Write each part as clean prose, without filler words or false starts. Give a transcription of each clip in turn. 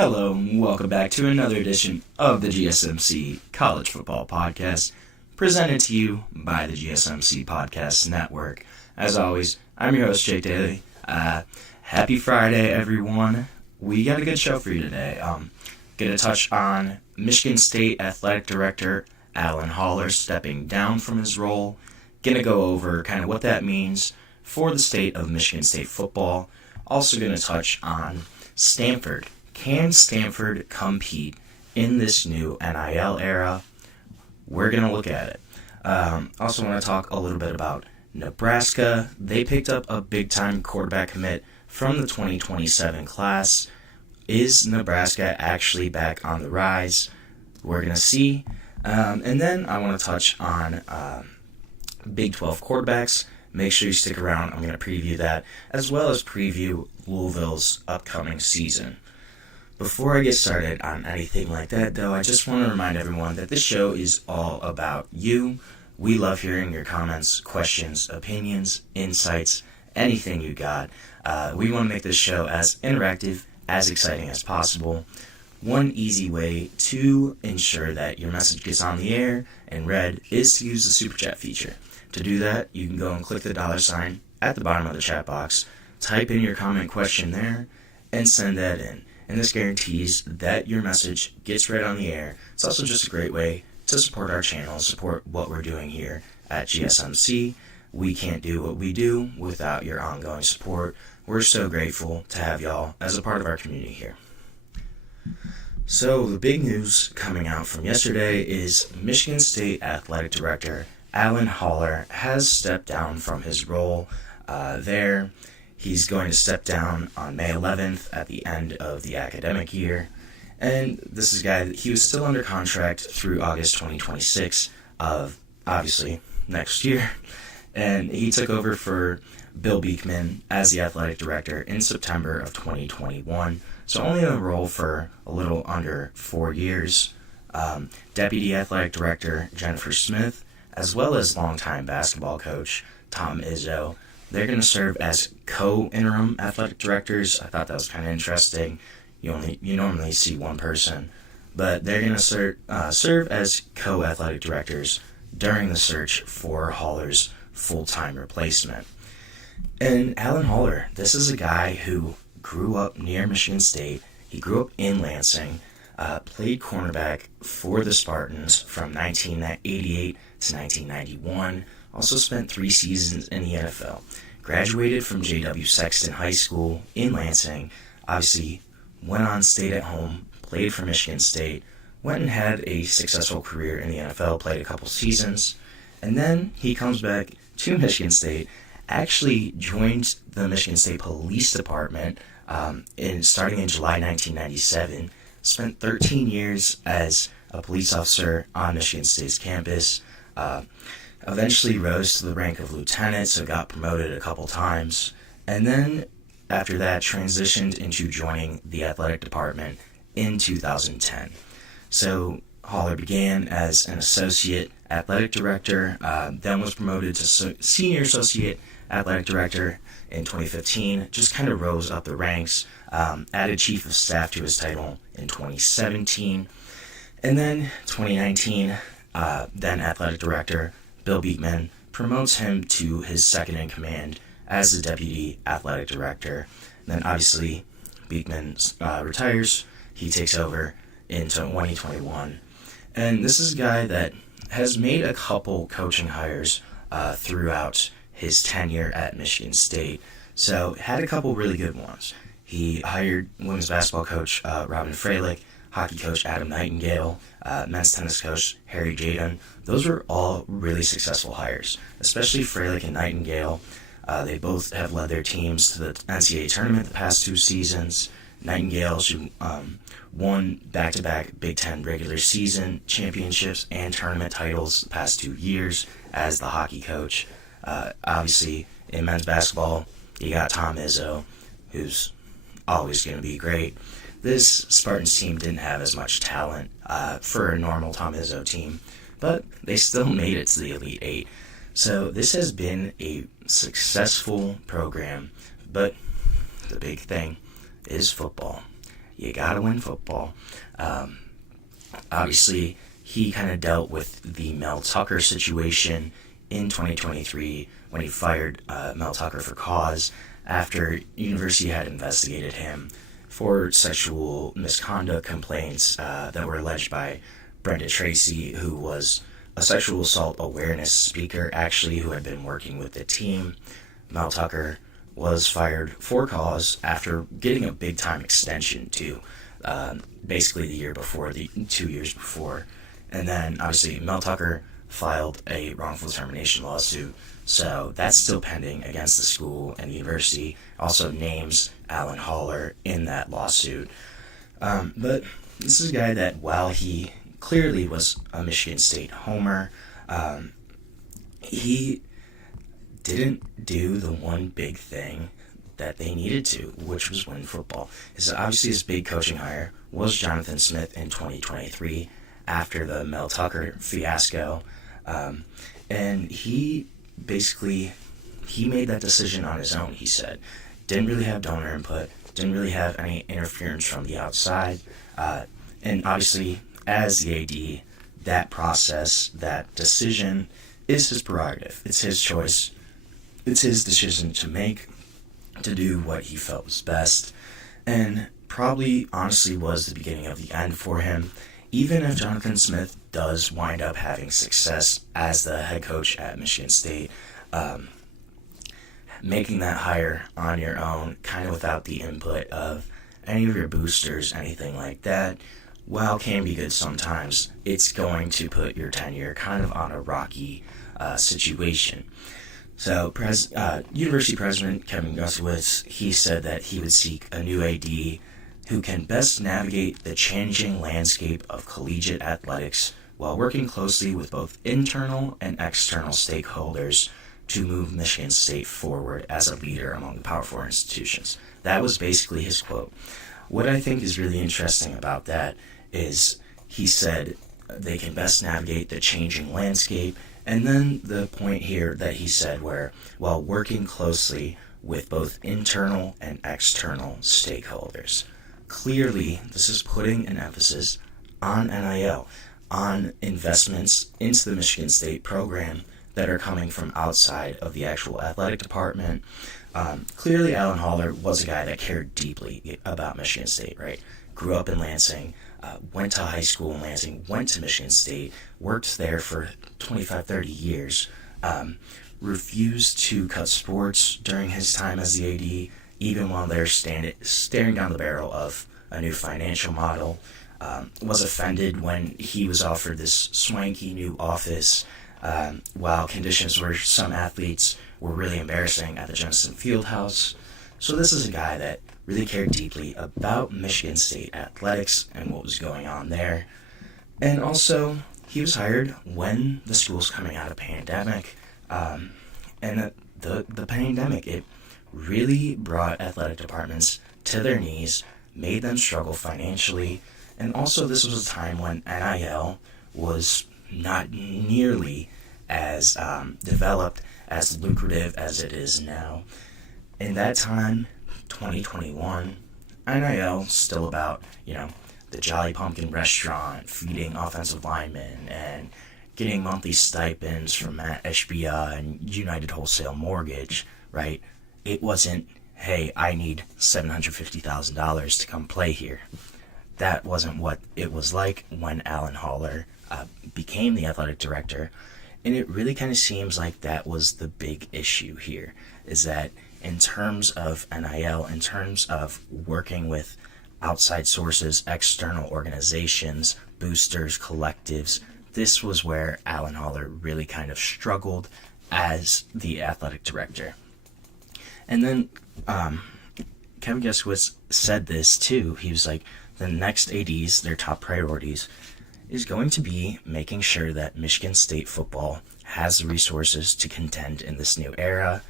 Hello, and welcome back to another edition of the GSMC College Football Podcast, presented to you by the GSMC Podcast Network. As always, I'm your host, Jake Daly. Happy Friday, everyone. We got a good show for you today. Going to touch on Michigan State Athletic Director Alan Haller stepping down from his role. Going to go over kind of what that means for the state of Michigan State football. Also going to touch on Stanford. Can Stanford compete in this new NIL era? We're going to look at it. Also want to talk a little bit about Nebraska. They picked up a big-time quarterback commit from the 2027 class. Is Nebraska actually back on the rise? We're going to see. And then I want to touch on Big 12 quarterbacks. Make sure you stick around. I'm going to preview that, as well as preview Louisville's upcoming season. Before I get started on anything like that, though, I just want to remind everyone that this show is all about you. We love hearing your comments, questions, opinions, insights, anything you got. We want to make this show as interactive, as exciting as possible. One easy way to ensure that your message gets on the air and read is to use the Super Chat feature. To do that, you can go and click the $ at the bottom of the chat box, type in your comment question there, and send that in. And this guarantees that your message gets read on the air. It's also just a great way to support our channel, support what we're doing here at GSMC. We can't do what we do without your ongoing support. We're so grateful to have y'all as a part of our community here. So the big news coming out from yesterday is Michigan State Athletic Director Alan Haller has stepped down from his role there. He's going to step down on May 11th at the end of the academic year. And this is a guy that he was still under contract through August 2026 of, obviously, next year. And he took over for Bill Beekman as the athletic director in September of 2021. So only in the role for a little under 4 years. Deputy athletic director Jennifer Smith, as well as longtime basketball coach Tom Izzo, they're going to serve as co-interim athletic directors. I thought that was kind of interesting. You normally see one person, but they're going to serve as co-athletic directors during the search for Haller's full-time replacement. And Alan Haller, this is a guy who grew up near Michigan State. He grew up in Lansing, played cornerback for the Spartans from 1988 to 1991. Also spent 3 seasons in the NFL. Graduated from J.W. Sexton High School in Lansing. Obviously, went on, stayed at home, played for Michigan State, went and had a successful career in the NFL, played a couple seasons, and then he comes back to Michigan State, actually joined the Michigan State Police Department starting in July 1997, spent 13 years as a police officer on Michigan State's campus, eventually rose to the rank of lieutenant, so got promoted a couple times, and then after that transitioned into joining the athletic department in 2010. So Haller began as an associate athletic director, then was promoted to senior associate athletic director in 2015, just kind of rose up the ranks, added chief of staff to his title in 2017, and then 2019, then athletic director Bill Beekman promotes him to his second in command as the deputy athletic director. And then obviously Beekman retires. He takes over in 2021. And this is a guy that has made a couple coaching hires throughout his tenure at Michigan State. So had a couple really good ones. He hired women's basketball coach Robin Freilich, hockey coach Adam Nightingale, men's tennis coach Harry Jadon. Those were all really successful hires, especially Freilich and Nightingale. They both have led their teams to the NCAA tournament the past 2 seasons. Nightingale, she won back-to-back Big Ten regular season championships and tournament titles the past 2 years as the hockey coach. Obviously, in men's basketball, you got Tom Izzo, who's always going to be great. This Spartans team didn't have as much talent for a normal Tom Izzo team, but they still made it to the Elite Eight. So this has been a successful program, but the big thing is football. You gotta win football. Obviously, he kind of dealt with the Mel Tucker situation in 2023 when he fired Mel Tucker for cause after university had investigated him for sexual misconduct complaints that were alleged by Brenda Tracy, who was a sexual assault awareness speaker, actually, who had been working with the team. Mel Tucker was fired for cause after getting a big-time extension, too, basically the year before, 2 years before. And then, obviously, Mel Tucker filed a wrongful termination lawsuit, so that's still pending against the school and the university. Also names Alan Haller in that lawsuit. But this is a guy that, while he clearly was a Michigan State homer, he didn't do the one big thing that they needed to, which was win football. Obviously, his big coaching hire was Jonathan Smith in 2023 after the Mel Tucker fiasco. And he made that decision on his own, he said. Didn't really have donor input, didn't really have any interference from the outside. And obviously, as the AD, that process, that decision is his prerogative. It's his choice. It's his decision to make, to do what he felt was best. And probably, honestly, was the beginning of the end for him. Even if Jonathan Smith does wind up having success as the head coach at Michigan State, making that hire on your own, kind of without the input of any of your boosters, anything like that, while can be good sometimes, it's going to put your tenure kind of on a rocky situation. So, University President Kevin Guskiewicz, he said that he would seek a new AD who can best navigate the changing landscape of collegiate athletics while working closely with both internal and external stakeholders to move Michigan State forward as a leader among the Power 4 institutions. That was basically his quote. What I think is really interesting about that is he said they can best navigate the changing landscape, and then the point here that he said where, while working closely with both internal and external stakeholders. Clearly, this is putting an emphasis on NIL, on investments into the Michigan State program that are coming from outside of the actual athletic department. Clearly, Alan Haller was a guy that cared deeply about Michigan State, right? Grew up in Lansing, went to high school in Lansing, went to Michigan State, worked there for 25, 30 years, refused to cut sports during his time as the AD, even while they're staring down the barrel of a new financial model, was offended when he was offered this swanky new office, while conditions for some athletes were really embarrassing at the Jensen Fieldhouse. So this is a guy that really cared deeply about Michigan State athletics and what was going on there. And also, he was hired when the school's coming out of pandemic, and the pandemic, it really brought athletic departments to their knees, made them struggle financially, and also this was a time when NIL was not nearly as developed, as lucrative as it is now. In that time, 2021, NIL still about, the Jolly Pumpkin restaurant, feeding offensive linemen, and getting monthly stipends from Matt Ishbia and United Wholesale Mortgage, right? It wasn't, hey, I need $750,000 to come play here. That wasn't what it was like when Alan Haller became the athletic director. And it really kind of seems like that was the big issue here, is that in terms of NIL, in terms of working with outside sources, external organizations, boosters, collectives, this was where Alan Haller really kind of struggled as the athletic director. And then Kevin Guskiewicz said this too. He was like, the next ADs, their top priorities, is going to be making sure that Michigan State football has the resources to contend in this new era.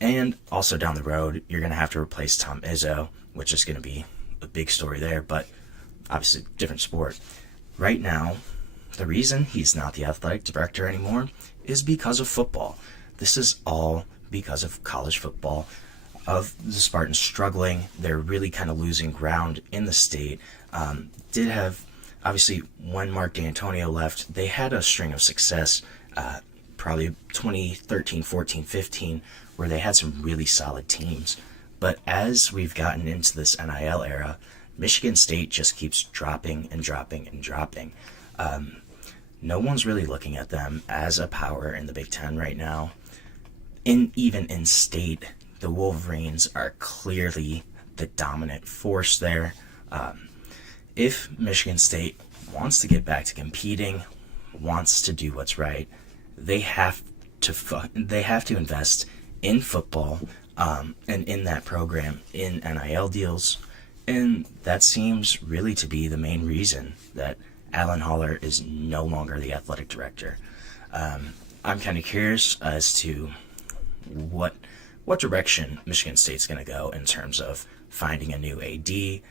And also down the road, you're going to have to replace Tom Izzo, which is going to be a big story there, but obviously different sport. Right now, the reason he's not the athletic director anymore is because of football. This is all because of college football. of the Spartans struggling. They're really kind of losing ground in the state. Did have, obviously, when Mark D'Antonio left, they had a string of success, probably 2013, 14, 15, where they had some really solid teams. But as we've gotten into this NIL era, Michigan State just keeps dropping and dropping and dropping. No one's really looking at them as a power in the Big Ten right now. Even in state, the Wolverines are clearly the dominant force there. If Michigan State wants to get back to competing, wants to do what's right, they have to invest in football, and in that program, in NIL deals, and that seems really to be the main reason that Alan Haller is no longer the athletic director. I'm kind of curious as to what direction Michigan State's going to go in terms of finding a new AD,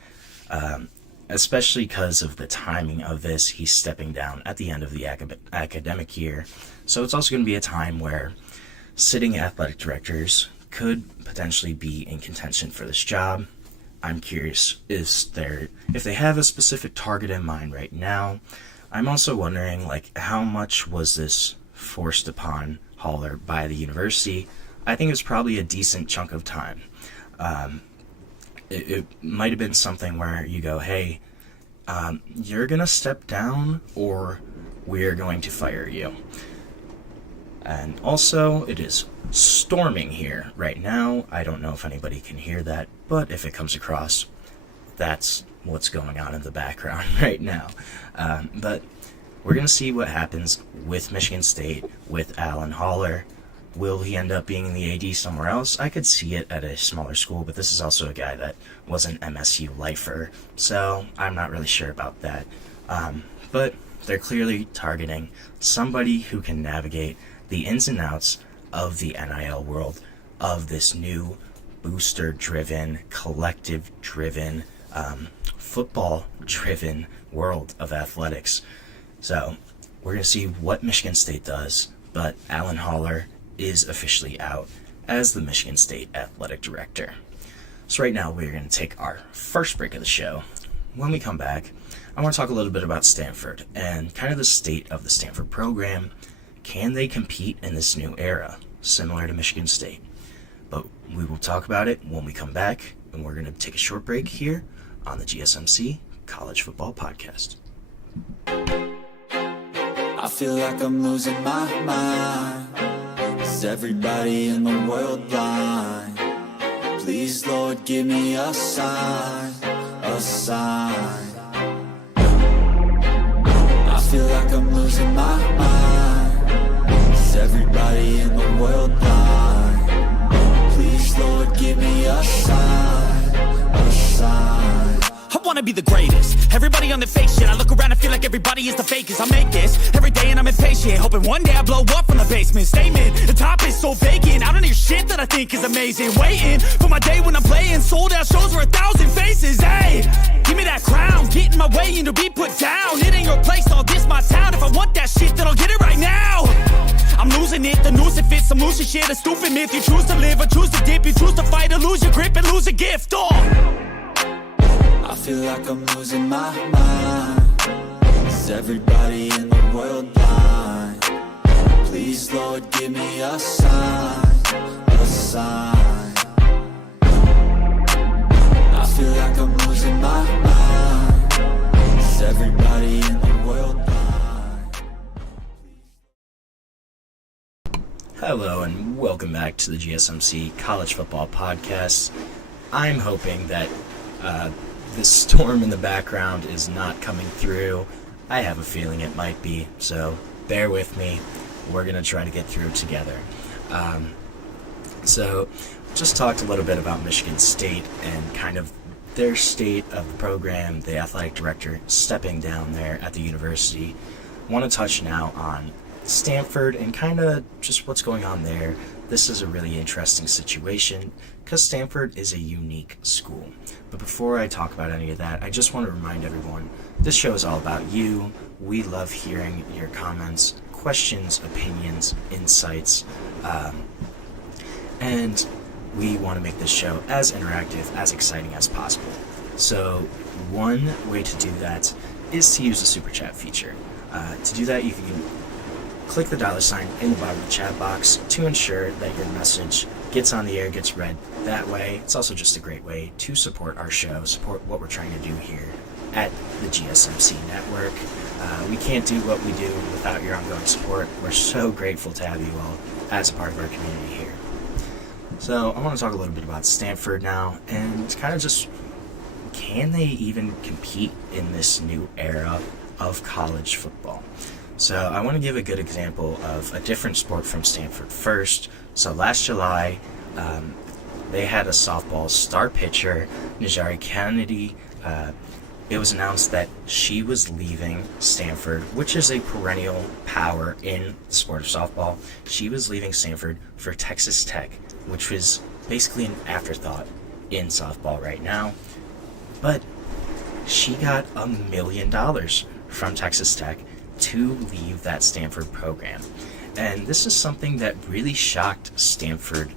especially because of the timing of this. He's stepping down at the end of the academic year, so it's also going to be a time where sitting athletic directors could potentially be in contention for this job. I'm curious if they have a specific target in mind right now. I'm also wondering, how much was this forced upon Haller by the university? I think it's probably a decent chunk of time. It might have been something where you go, hey, you're going to step down or we're going to fire you. And also, it is storming here right now. I don't know if anybody can hear that, but if it comes across, that's what's going on in the background right now. But we're going to see what happens with Michigan State, with Alan Haller. Will he end up being the AD somewhere else? I could see it at a smaller school, but this is also a guy that was an MSU lifer, so I'm not really sure about that. But they're clearly targeting somebody who can navigate the ins and outs of the NIL world, of this new booster-driven, collective-driven, football-driven world of athletics. So we're going to see what Michigan State does, but Alan Haller is officially out as the Michigan State athletic director. So right now we're going to take our first break of the show. When we come back, I want to talk a little bit about Stanford and kind of the state of the Stanford program. Can they compete in this new era, similar to Michigan State? But we will talk about it when we come back, and we're going to take a short break here on the GSMC College Football Podcast. I feel like I'm losing my mind. Is everybody in the world blind? Please, Lord, give me a sign, a sign. I feel like I'm losing my mind. Is everybody in the world blind? Please, Lord, give me a sign, a sign. I wanna be the greatest. Everybody on the fake shit. I look around and feel like everybody is the fakest. I make this every day and I'm impatient, hoping one day I blow up from the basement. Statement, the top is so vacant. I don't hear shit that I think is amazing. Waiting for my day when I'm playing sold out shows for 1,000 faces. Hey, give me that crown, get in my way and to be put down. It ain't your place, all this my town. If I want that shit, then I'll get it right now. I'm losing it, the noose it fits. I'm losing shit, a stupid myth. You choose to live or choose to dip. You choose to fight or lose your grip and lose a gift. I feel like I'm losing my mind. Is everybody in the world blind? Please, Lord, give me a sign, a sign. I feel like I'm losing my mind. Is everybody in the world blind? Hello and welcome back to the GSMC College Football Podcast. I'm hoping that this storm in the background is not coming through. I have a feeling it might be, so bear with me. We're going to try to get through it together. So just talked a little bit about Michigan State and kind of their state of the program, the athletic director stepping down there at the university. Want to touch now on Stanford and kind of just what's going on there. This is a really interesting situation because Stanford is a unique school. But before I talk about any of that, I just want to remind everyone, this show is all about you. We love hearing your comments, questions, opinions, insights. And we want to make this show as interactive, as exciting as possible. So one way to do that is to use the super chat feature. To do that, you can click the $ in the bottom of the chat box to ensure that your message gets on the air, gets read that way. It's also just a great way to support our show, support what we're trying to do here at the GSMC network. We can't do what we do without your ongoing support. We're so grateful to have you all as a part of our community here. So I want to talk a little bit about Stanford now, and kind of just, can they even compete in this new era of college football? So I want to give a good example of a different sport from Stanford first. So last July, they had a softball star pitcher, Najari Kennedy. It was announced that she was leaving Stanford, which is a perennial power in the sport of softball. She was leaving Stanford for Texas Tech, which was basically an afterthought in softball right now. But she got $1 million from Texas Tech to leave that Stanford program. And this is something that really shocked Stanford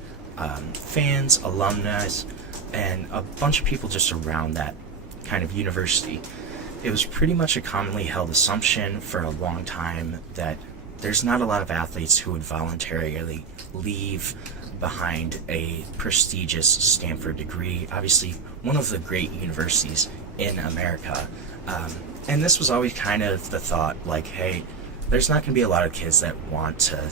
fans, alumni, and a bunch of people just around that kind of university. It was pretty much a commonly held assumption for a long time that there's not a lot of athletes who would voluntarily leave behind a prestigious Stanford degree, obviously one of the great universities in America. And this was always kind of the thought, like, hey, there's not going to be a lot of kids that want to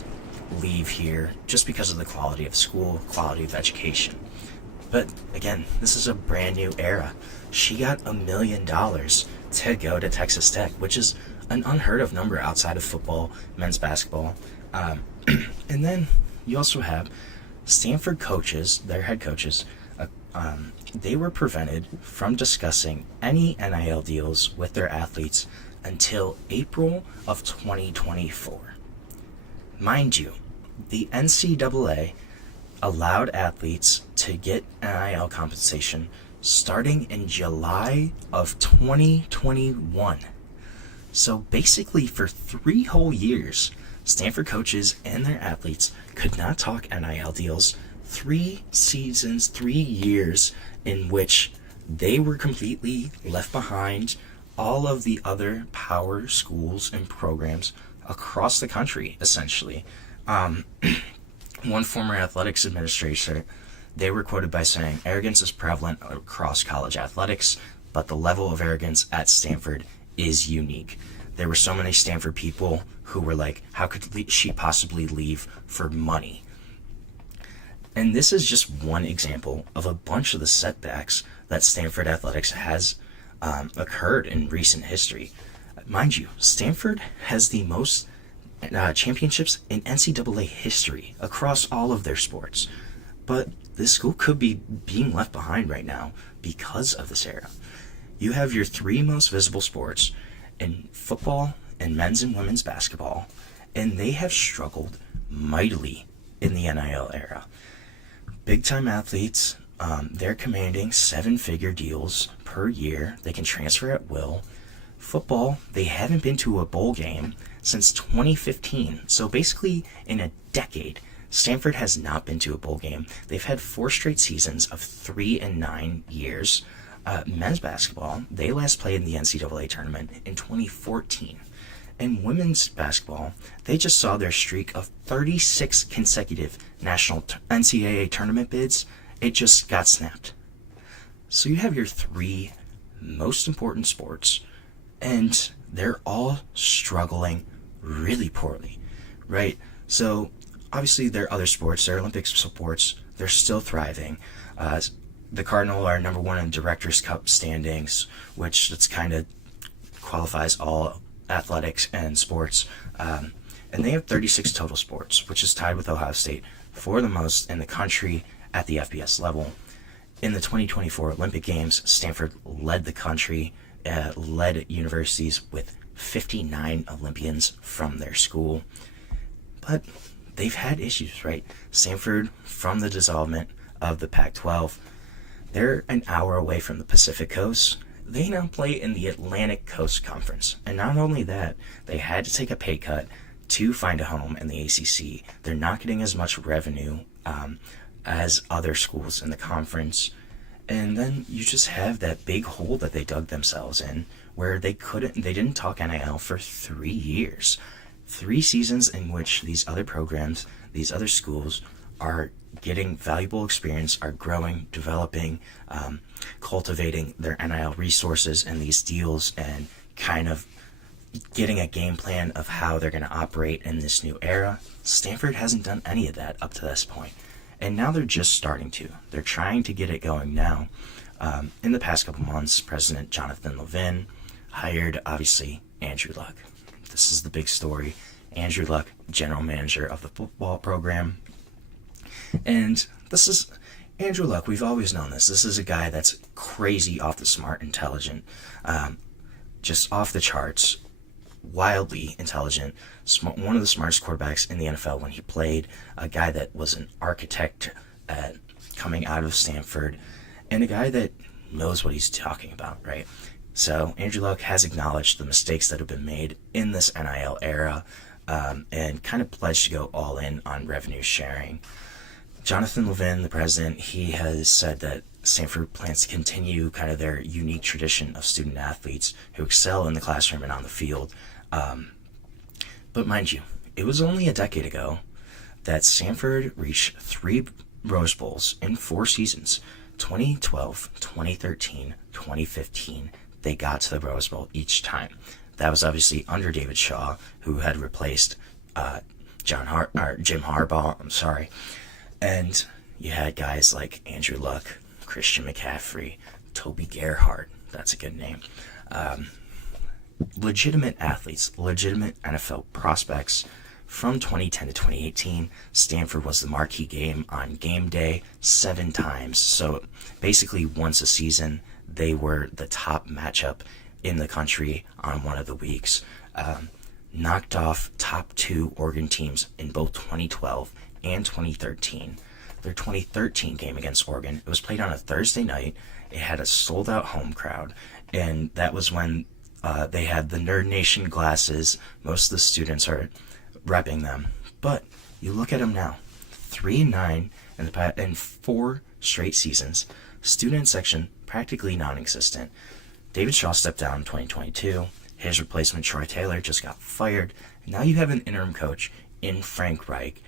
leave here just because of the quality of school, quality of education. But again, this is a brand new era. She got $1 million to go to Texas Tech, which is an unheard of number outside of football, men's basketball. And then you also have Stanford coaches, their head coaches, they were prevented from discussing any NIL deals with their athletes until April of 2024. Mind you, the NCAA allowed athletes to get NIL compensation starting in July of 2021. So basically for 3 whole years, Stanford coaches and their athletes could not talk NIL deals. 3 seasons, 3 years in which they were completely left behind all of the other power schools and programs across the country, essentially. One former athletics administrator, they were quoted by saying, "Arrogance is prevalent across college athletics, but the level of arrogance at Stanford is unique." There were so many Stanford people who were like, how could she possibly leave for money? And this is just one example of a bunch of the setbacks that Stanford athletics has occurred in recent history. Mind you, Stanford has the most championships in NCAA history across all of their sports. But this school could be being left behind right now because of this era. You have your 3 most visible sports in football and men's and women's basketball, and they have struggled mightily in the NIL era. Big-time athletes, they're commanding 7-figure deals per year. They can transfer at will. Football, they haven't been to a bowl game since 2015. So basically, in a decade, Stanford has not been to a bowl game. They've had 4 straight seasons of 3 and 9 years. Men's basketball, they last played in the NCAA tournament in 2014. And women's basketball, they just saw their streak of 36 consecutive national NCAA tournament bids. It just got snapped. So you have your 3 most important sports, and they're all struggling really poorly, right? So obviously there are other sports, there are Olympic sports, they're still thriving. The Cardinal are number 1 in Directors' Cup standings, which that's kind of qualifies all athletics and sports. And they have 36 total sports, which is tied with Ohio State for the most in the country at the FBS level. In the 2024 Olympic Games, Stanford led the country, led universities with 59 Olympians from their school. But they've had issues, right? Stanford, from the dissolvement of the Pac-12, they're an hour away from the Pacific Coast. They now play in the Atlantic Coast Conference. And not only that, they had to take a pay cut to find a home in the ACC. They're not getting as much revenue as other schools in the conference. And then you just have that big hole that they dug themselves in, where they didn't talk NIL for 3 years. 3 seasons in which these other programs, these other schools are getting valuable experience, are growing, developing, cultivating their NIL resources and these deals, and kind of getting a game plan of how they're going to operate in this new era. Stanford hasn't done any of that up to this point. And now they're just starting to. They're trying to get it going now. In the past couple months, President Jonathan Levin hired, obviously, Andrew Luck. This is the big story. Andrew Luck, general manager of the football program. And this is Andrew Luck. We've always known this. This is a guy that's crazy off the smart, intelligent, just off the charts, wildly intelligent, one of the smartest quarterbacks in the NFL when he played, a guy that was an architect coming out of Stanford, and a guy that knows what he's talking about, right? So Andrew Luck has acknowledged the mistakes that have been made in this NIL era, and kind of pledged to go all in on revenue sharing. Jonathan Levin, the president, he has said that Stanford plans to continue kind of their unique tradition of student athletes who excel in the classroom and on the field. But mind you, it was only a decade ago that Stanford reached 3 Rose Bowls in 4 seasons. 2012, 2013, 2015, they got to the Rose Bowl each time. That was obviously under David Shaw, who had replaced Jim Harbaugh, And you had guys like Andrew Luck, Christian McCaffrey, Toby Gerhardt, that's a good name. Legitimate athletes, legitimate NFL prospects. From 2010 to 2018, Stanford was the marquee game on game day 7 times. So basically once a season, they were the top matchup in the country on one of the weeks. Knocked off top 2 Oregon teams in both 2012 and 2013. Their 2013 game against Oregon, it was played on a Thursday night. It had a sold-out home crowd, and that was when they had the Nerd Nation glasses. Most of the students are repping them. But you look at them now, 3-9 in 4 straight seasons. Student section practically non-existent. David Shaw stepped down in 2022. His replacement, Troy Taylor, just got fired. Now you have an interim coach in Frank Reich.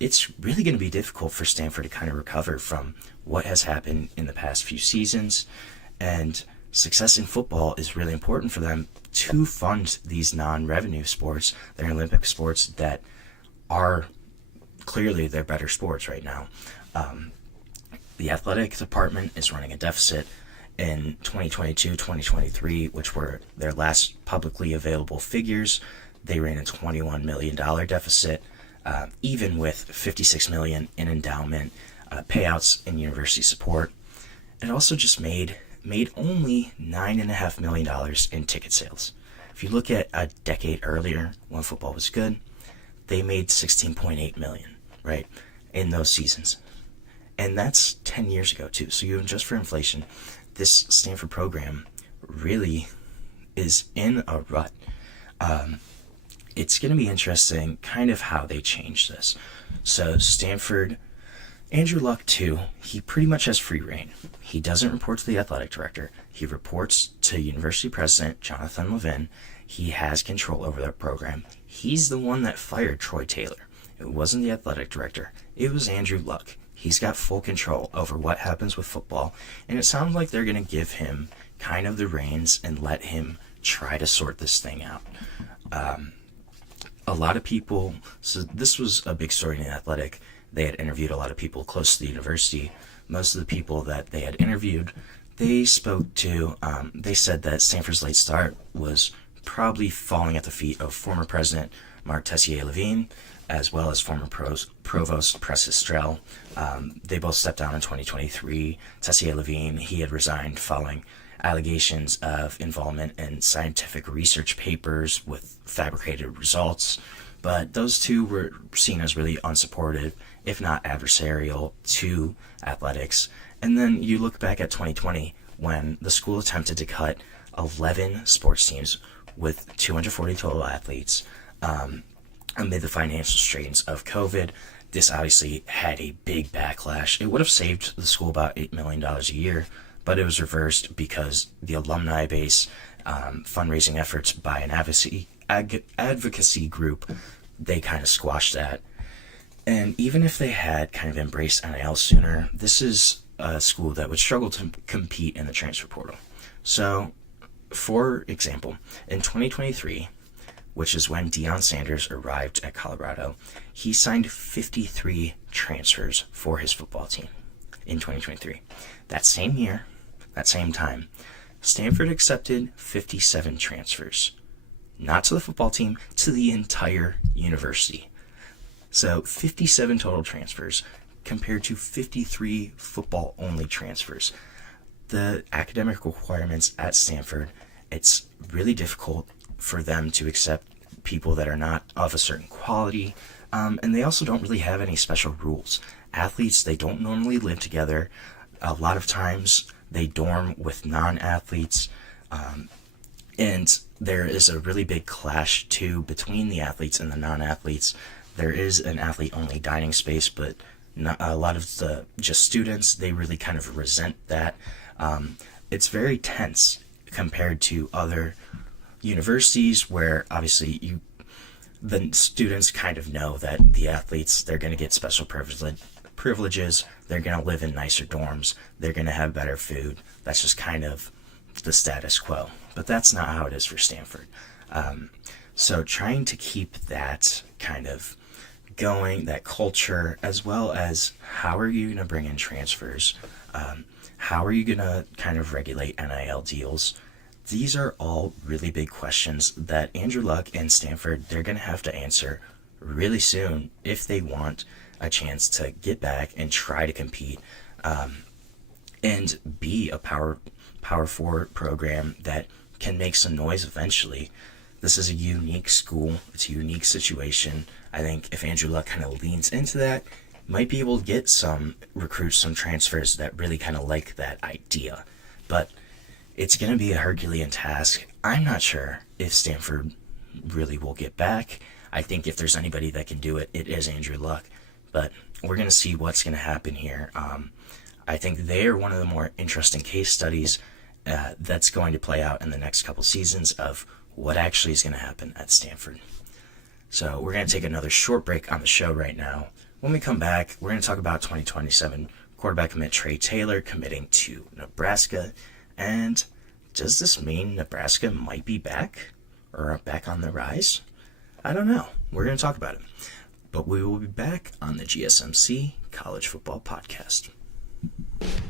It's really going to be difficult for Stanford to kind of recover from what has happened in the past few seasons. And success in football is really important for them to fund these non-revenue sports, their Olympic sports that are clearly their better sports right now. The athletic department is running a deficit in 2022-2023, which were their last publicly available figures. They ran a $21 million deficit, even with $56 million in endowment, payouts, and university support. It also just made only $9.5 million in ticket sales. If you look at a decade earlier, when football was good, they made $16.8 million, right, in those seasons. And that's 10 years ago, too. So you adjust for inflation, this Stanford program really is in a rut. It's going to be interesting kind of how they change this. So Stanford, Andrew Luck too, he pretty much has free reign. He doesn't report to the athletic director. He reports to university president Jonathan Levin. He has control over their program. He's the one that fired Troy Taylor. It wasn't the athletic director. It was Andrew Luck. He's got full control over what happens with football, and it sounds like they're going to give him kind of the reins and let him try to sort this thing out. A lot of people, so this was a big story in the Athletic. They had interviewed a lot of people close to the university. Most of the people that they had interviewed, they spoke to, they said that Stanford's late start was probably falling at the feet of former president Mark Tessier-Levine, as well as former provost Preston Strell. They both stepped down in 2023. Tessier-Levine, he had resigned following allegations of involvement in scientific research papers with fabricated results. But those two were seen as really unsupportive, if not adversarial, to athletics. And then you look back at 2020, when the school attempted to cut 11 sports teams with 240 total athletes, amid the financial strains of COVID, This obviously had a big backlash. It would have saved the school about $8 million a year, but it was reversed because the alumni base, fundraising efforts by an advocacy group, they kind of squashed that. And even if they had kind of embraced NIL sooner, this is a school that would struggle to compete in the transfer portal. So, for example, in 2023, which is when Deion Sanders arrived at Colorado, he signed 53 transfers for his football team in 2023. That same year, that same time, Stanford accepted 57 transfers. Not to the football team, to the entire university. So 57 total transfers compared to 53 football-only transfers. The academic requirements at Stanford, it's really difficult for them to accept people that are not of a certain quality, and they also don't really have any special rules. Athletes, they don't normally live together. A lot of times they dorm with non-athletes, and there is a really big clash too between the athletes and the non-athletes. There is an athlete-only dining space, but not, a lot of the just students, they really kind of resent that. It's very tense compared to other universities where obviously the students kind of know that the athletes, they're going to get special privileges, they're going to live in nicer dorms, they're going to have better food. That's just kind of the status quo. But that's not how it is for Stanford. So trying to keep that kind of going, that culture, as well as how are you going to bring in transfers? How are you going to kind of regulate NIL deals? These are all really big questions that Andrew Luck and Stanford, they're going to have to answer really soon if they want a chance to get back and try to compete and be a power forward program that can make some noise eventually. This is a unique school. It's a unique situation. I think if Andrew Luck kind of leans into that, might be able to get some recruits, some transfers that really kind of like that idea. But it's going to be a Herculean task. I'm not sure if Stanford really will get back. I think if there's anybody that can do it, it is Andrew Luck. But we're going to see what's going to happen here. I think they are one of the more interesting case studies that's going to play out in the next couple seasons of what actually is going to happen at Stanford. So we're going to take another short break on the show right now. When we come back, we're going to talk about 2027 quarterback commit Trey Taylor committing to Nebraska. And does this mean Nebraska might be back or back on the rise? I don't know. We're going to talk about it. But we will be back on the GSMC College Football Podcast.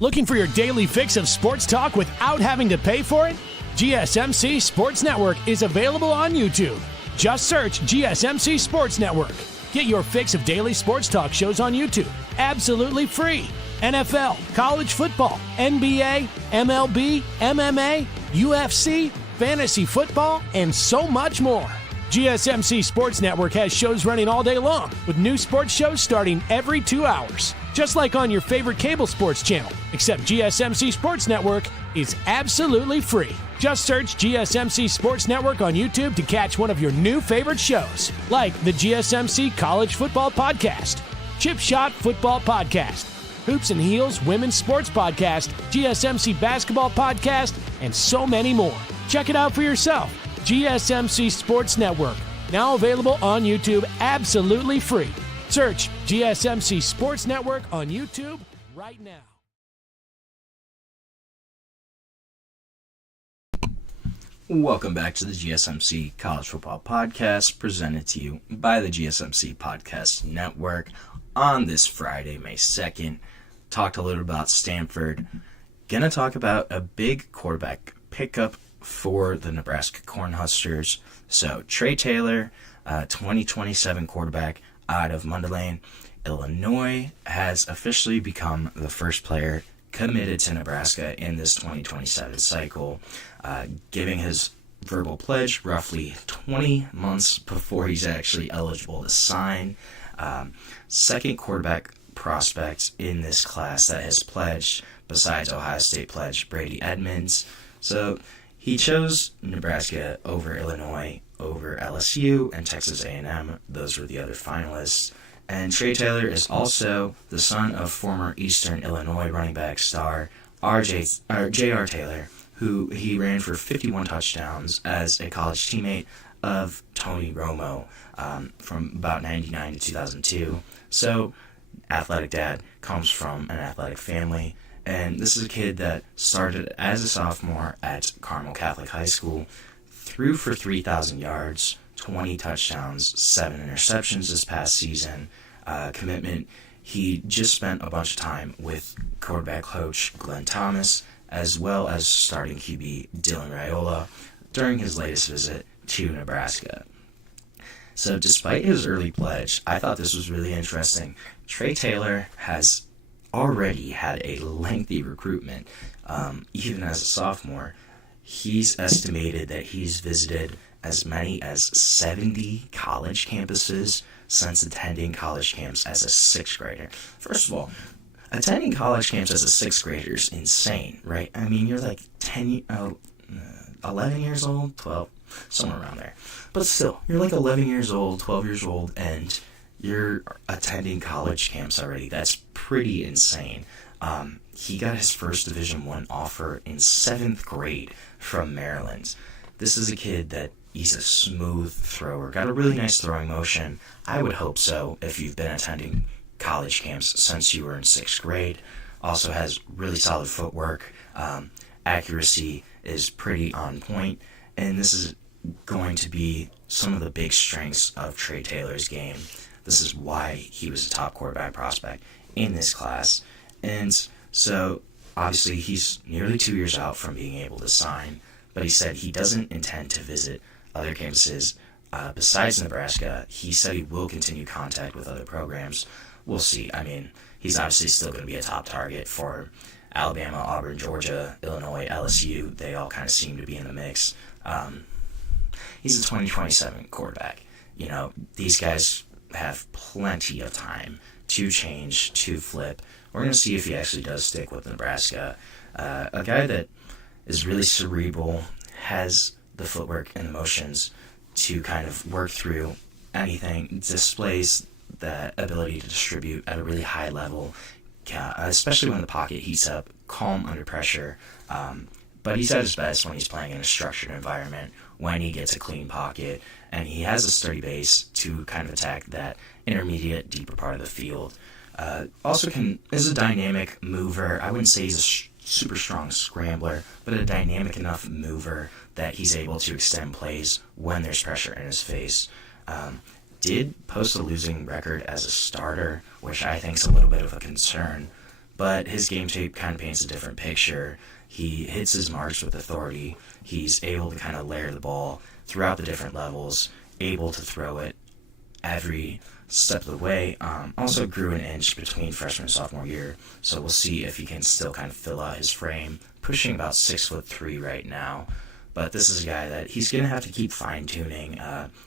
Looking for your daily fix of sports talk without having to pay for it? GSMC Sports Network is available on YouTube. Just search GSMC Sports Network. Get your fix of daily sports talk shows on YouTube, absolutely free. NFL, college football, NBA, MLB, MMA, UFC, fantasy football, and so much more. GSMC Sports Network has shows running all day long, with new sports shows starting every 2 hours. Just like on your favorite cable sports channel, except GSMC Sports Network is absolutely free. Just search GSMC Sports Network on YouTube to catch one of your new favorite shows, like the GSMC College Football Podcast, Chip Shot Football Podcast, Hoops and Heels Women's Sports Podcast, GSMC Basketball Podcast, and so many more. Check it out for yourself. GSMC Sports Network, now available on YouTube absolutely free. Search GSMC Sports Network on YouTube right now. Welcome back to the GSMC College Football Podcast, presented to you by the GSMC Podcast Network on this Friday, May 2nd. Talked a little about Stanford. Gonna talk about a big quarterback pickup for the Nebraska Cornhuskers. So, Trey Taylor, 2027 quarterback out of Mundelein, Illinois, has officially become the first player committed to Nebraska in this 2027 cycle, giving his verbal pledge roughly 20 months before he's actually eligible to sign. Second quarterback prospect in this class that has pledged, besides Ohio State pledge Brady Edmonds. So he chose Nebraska over Illinois, over LSU, and Texas A&M. Those were the other finalists. And Trey Taylor is also the son of former Eastern Illinois running back star J.R. Taylor, who he ran for 51 touchdowns as a college teammate of Tony Romo from about 99 to 2002. So, athletic dad comes from an athletic family, and this is a kid that started as a sophomore at Carmel Catholic High School, threw for 3,000 yards, 20 touchdowns, 7 interceptions this past season. Commitment, he just spent a bunch of time with quarterback coach Glenn Thomas, as well as starting QB Dylan Raiola during his latest visit to Nebraska. So despite his early pledge, I thought this was really interesting. Trey Taylor has already had a lengthy recruitment, even as a sophomore. He's estimated that he's visited as many as 70 college campuses since attending college camps as a 6th grader. First of all, attending college camps as a 6th grader is insane, right? I mean, you're like 11 years old, 12, somewhere around there. But still, you're like 11 years old, 12 years old, and you're attending college camps already. That's pretty insane. He got his first Division I offer in 7th grade from Maryland. This is a kid that he's a smooth thrower, got a really nice throwing motion. I would hope so if you've been attending college camps since you were in 6th grade. Also has really solid footwork. Accuracy is pretty on point, and this is going to be some of the big strengths of Trey Taylor's game. This is why he was a top quarterback prospect in this class. And so, obviously, he's nearly 2 years out from being able to sign, but he said he doesn't intend to visit other campuses besides Nebraska. He said he will continue contact with other programs. We'll see. I mean, he's obviously still going to be a top target for Alabama, Auburn, Georgia, Illinois, LSU. They all kind of seem to be in the mix. He's a 2027 quarterback. You know, these guys have plenty of time to change, to flip. We're going to see if he actually does stick with Nebraska. A guy that is really cerebral, has the footwork and the motions to kind of work through anything, displays the ability to distribute at a really high level, especially when the pocket heats up, calm under pressure. But he's at his best when he's playing in a structured environment, when he gets a clean pocket, and he has a sturdy base to kind of attack that intermediate, deeper part of the field. Also is a dynamic mover. I wouldn't say he's a super strong scrambler, but a dynamic enough mover that he's able to extend plays when there's pressure in his face. Did post a losing record as a starter, which I think is a little bit of a concern, but his game tape kind of paints a different picture. He hits his marks with authority. He's able to kind of layer the ball throughout the different levels, able to throw it every step of the way. Also grew an inch between freshman and sophomore year, so we'll see if he can still kind of fill out his frame, pushing about 6'3" right now. But this is a guy that he's going to have to keep fine-tuning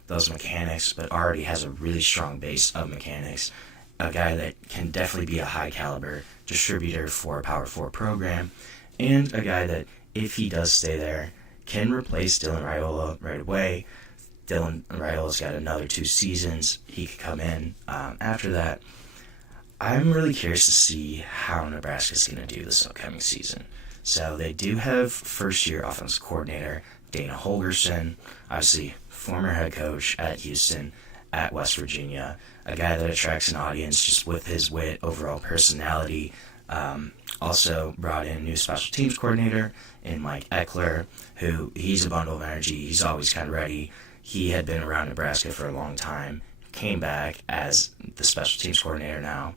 those mechanics, but already has a really strong base of mechanics. A guy that can definitely be a high-caliber distributor for a Power 4 program, and a guy that, if he does stay there, can replace Dylan Raiola right away. Dylan Raiola's got another 2 seasons. He could come in after that. I'm really curious to see how Nebraska's going to do this upcoming season. So they do have first-year offensive coordinator Dana Holgerson, obviously former head coach at Houston, at West Virginia, a guy that attracts an audience just with his wit, overall personality. Also brought in new special teams coordinator in Mike Eckler, who he's a bundle of energy. He's always kind of ready. He had been around Nebraska for a long time, came back as the special teams coordinator now.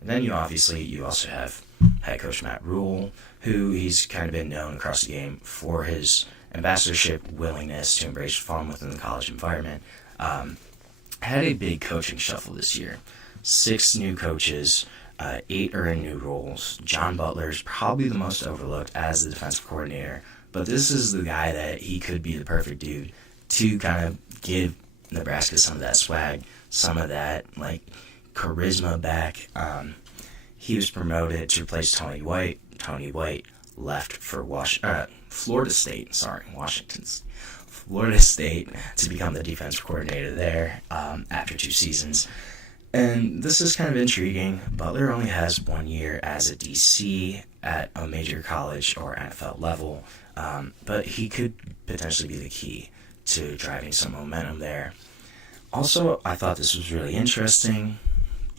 And then you also have head coach Matt Rule, who he's kind of been known across the game for his ambassadorship, willingness to embrace fun within the college environment. Had a big coaching shuffle this year. 6 new coaches, 8 are in new roles. John Butler's probably the most overlooked as the defensive coordinator, but this is the guy that he could be the perfect dude to kind of give Nebraska some of that swag, some of that charisma back. He was promoted to replace Tony White. Tony White left for Florida State to become the defensive coordinator there after 2 seasons. And this is kind of intriguing. Butler only has 1 year as a DC at a major college or NFL level, but he could potentially be the key to driving some momentum there. Also, I thought this was really interesting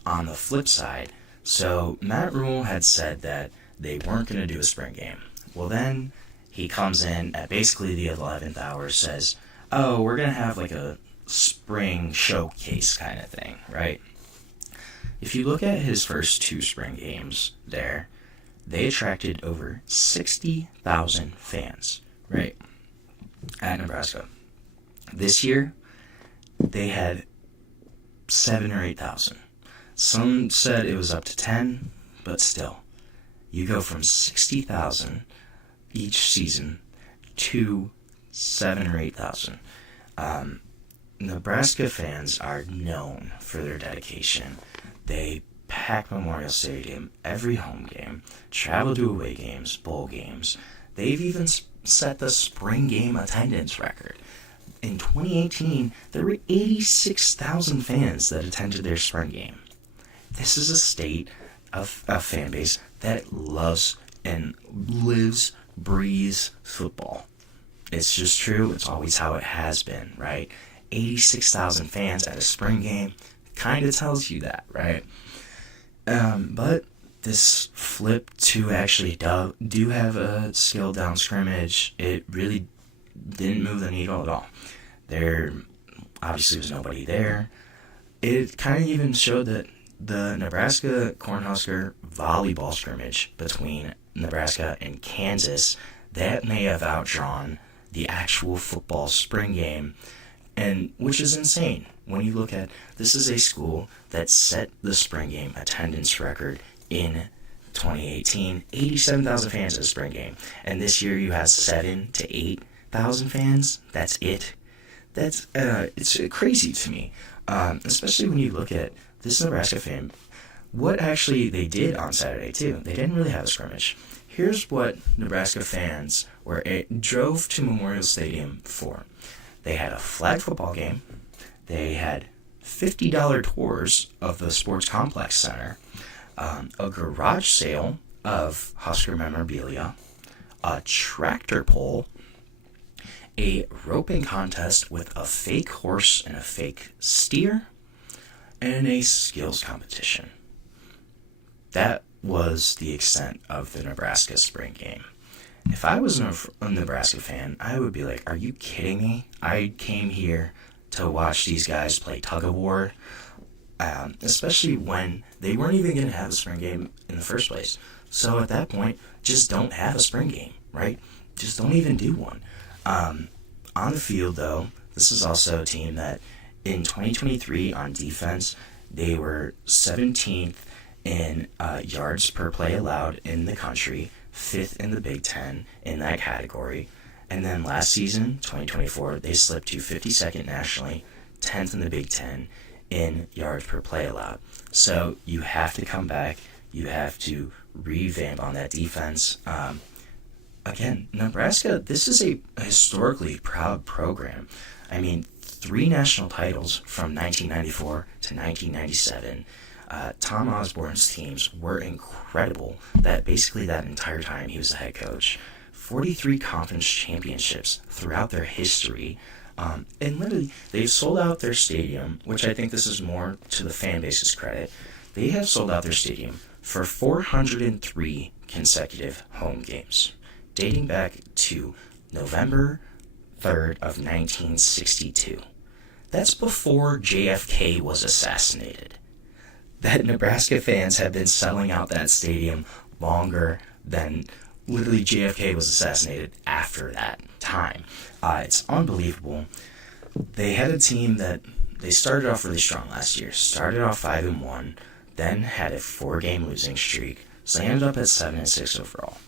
on the flip side. So Matt Rule had said that they weren't going to do a spring game. Well, then he comes in at basically the 11th hour, says, oh, we're going to have like a spring showcase kind of thing, right? If you look at his first 2 spring games there, they attracted over 60,000 fans, right, at Nebraska. This year, they had 7 or 8,000. Some said it was up to 10, but still, you go from 60,000 each season to 7 or 8,000. Nebraska fans are known for their dedication. They pack Memorial Stadium every home game, travel to away games, bowl games. They've even set the spring game attendance record. In 2018, there were 86,000 fans that attended their spring game. This is a state of a fan base that loves and lives, breathes football. It's just true. It's always how it has been, right? 86,000 fans at a spring game kind of tells you that, right? But this flip to actually do have a skill down scrimmage, it really didn't move the needle at all. There obviously was nobody there. It kind of even showed that the Nebraska Cornhusker volleyball scrimmage between Nebraska and Kansas, that may have outdrawn the actual football spring game, and which is insane when you look at this is a school that set the spring game attendance record in 2018, 87,000 fans at a spring game, and this year you have 7 to 8,000 fans. That's it. That's it's crazy to me, especially when you look at this Nebraska fan. What actually they did on Saturday too. They didn't really have a scrimmage. Here's what Nebraska fans drove to Memorial Stadium for. They had a flag football game. They had $50 tours of the Sports Complex Center, a garage sale of Husker memorabilia, a tractor pull, a roping contest with a fake horse and a fake steer, and a skills competition. That was the extent of the Nebraska spring game. If I was a Nebraska fan, I would be like, are you kidding me? I came here to watch these guys play tug of war, especially when they weren't even going to have a spring game in the first place. So at that point, just don't have a spring game, right? Just don't even do one. On the field, though, this is also a team that in 2023 on defense, they were 17th in yards per play allowed in the country, 5th in the Big Ten in that category. And then last season, 2024, they slipped to 52nd nationally, 10th in the Big Ten in yards per play allowed. So you have to come back. You have to revamp on that defense. Again, Nebraska, this is a historically proud program. I mean, 3 national titles from 1994 to 1997. Tom Osborne's teams were incredible. That entire time he was the head coach. 43 conference championships throughout their history. And literally, they've sold out their stadium, which I think this is more to the fan base's credit. They have sold out their stadium for 403 consecutive home games, dating back to November 3rd of 1962. That's before JFK was assassinated. That Nebraska fans have been selling out that stadium longer than literally JFK was assassinated after that time. It's unbelievable. They had a team that they started off really strong last year. Started off 5-1, then had a 4-game losing streak. So they ended up at 7-6 overall.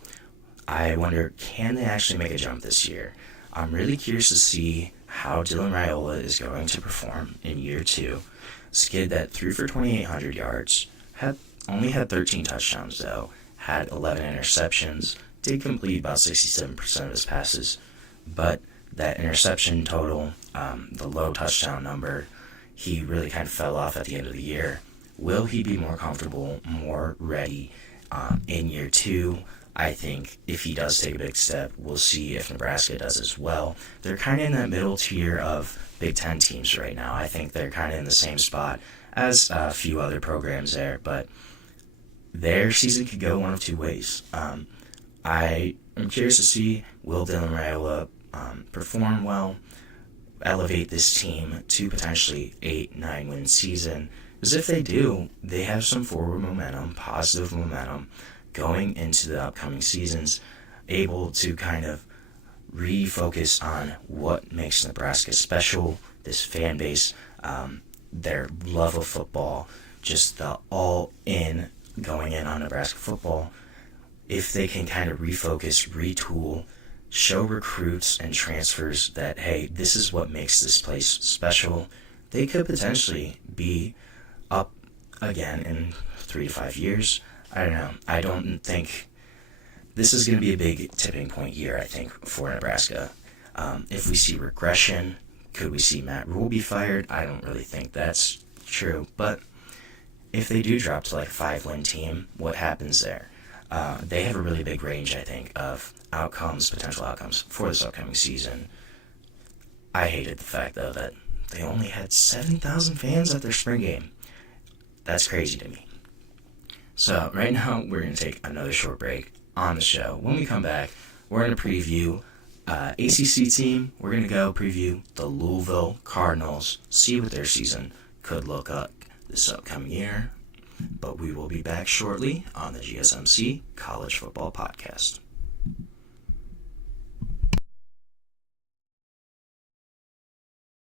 I wonder, can they actually make a jump this year? I'm really curious to see how Dylan Raiola is going to perform in year 2. This kid that threw for 2,800 yards, only had 13 touchdowns though, had 11 interceptions, did complete about 67% of his passes, but that interception total, the low touchdown number, he really kind of fell off at the end of the year. Will he be more comfortable, more ready in year 2? I think if he does take a big step, we'll see if Nebraska does as well. They're kind of in that middle tier of Big Ten teams right now. I think they're kind of in the same spot as a few other programs there, but their season could go one of two ways. I am curious to see, will Dylan Raiola perform well, elevate this team to potentially 8-9 win season? Because if they do, they have some forward momentum, positive momentum, going into the upcoming seasons, able to kind of refocus on what makes Nebraska special, this fan base, their love of football, just the all-in going in on Nebraska football. If they can kind of refocus, retool, show recruits and transfers that, hey, this is what makes this place special, they could potentially be up again in 3 to 5 years. I don't know. I don't think this is going to be a big tipping point year, I think, for Nebraska. If we see regression, could we see Matt Rule be fired? I don't really think that's true. But if they do drop to like a 5-win team, what happens there? They have a really big range, I think, of outcomes, potential outcomes for this upcoming season. I hated the fact, though, that they only had 7,000 fans at their spring game. That's crazy to me. So right now, we're going to take another short break on the show. When we come back, we're going to preview ACC team. We're going to go preview the Louisville Cardinals, see what their season could look like this upcoming year. But we will be back shortly on the GSMC College Football Podcast.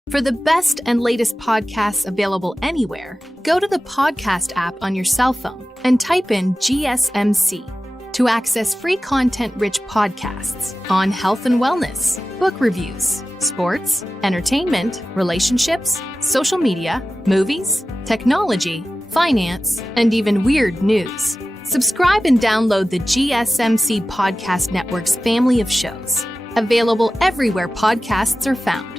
For the best and latest podcasts available anywhere, go to the podcast app on your cell phone and type in GSMC to access free content-rich podcasts on health and wellness, book reviews, sports, entertainment, relationships, social media, movies, technology, finance, and even weird news. Subscribe and download the GSMC Podcast Network's family of shows, available everywhere podcasts are found.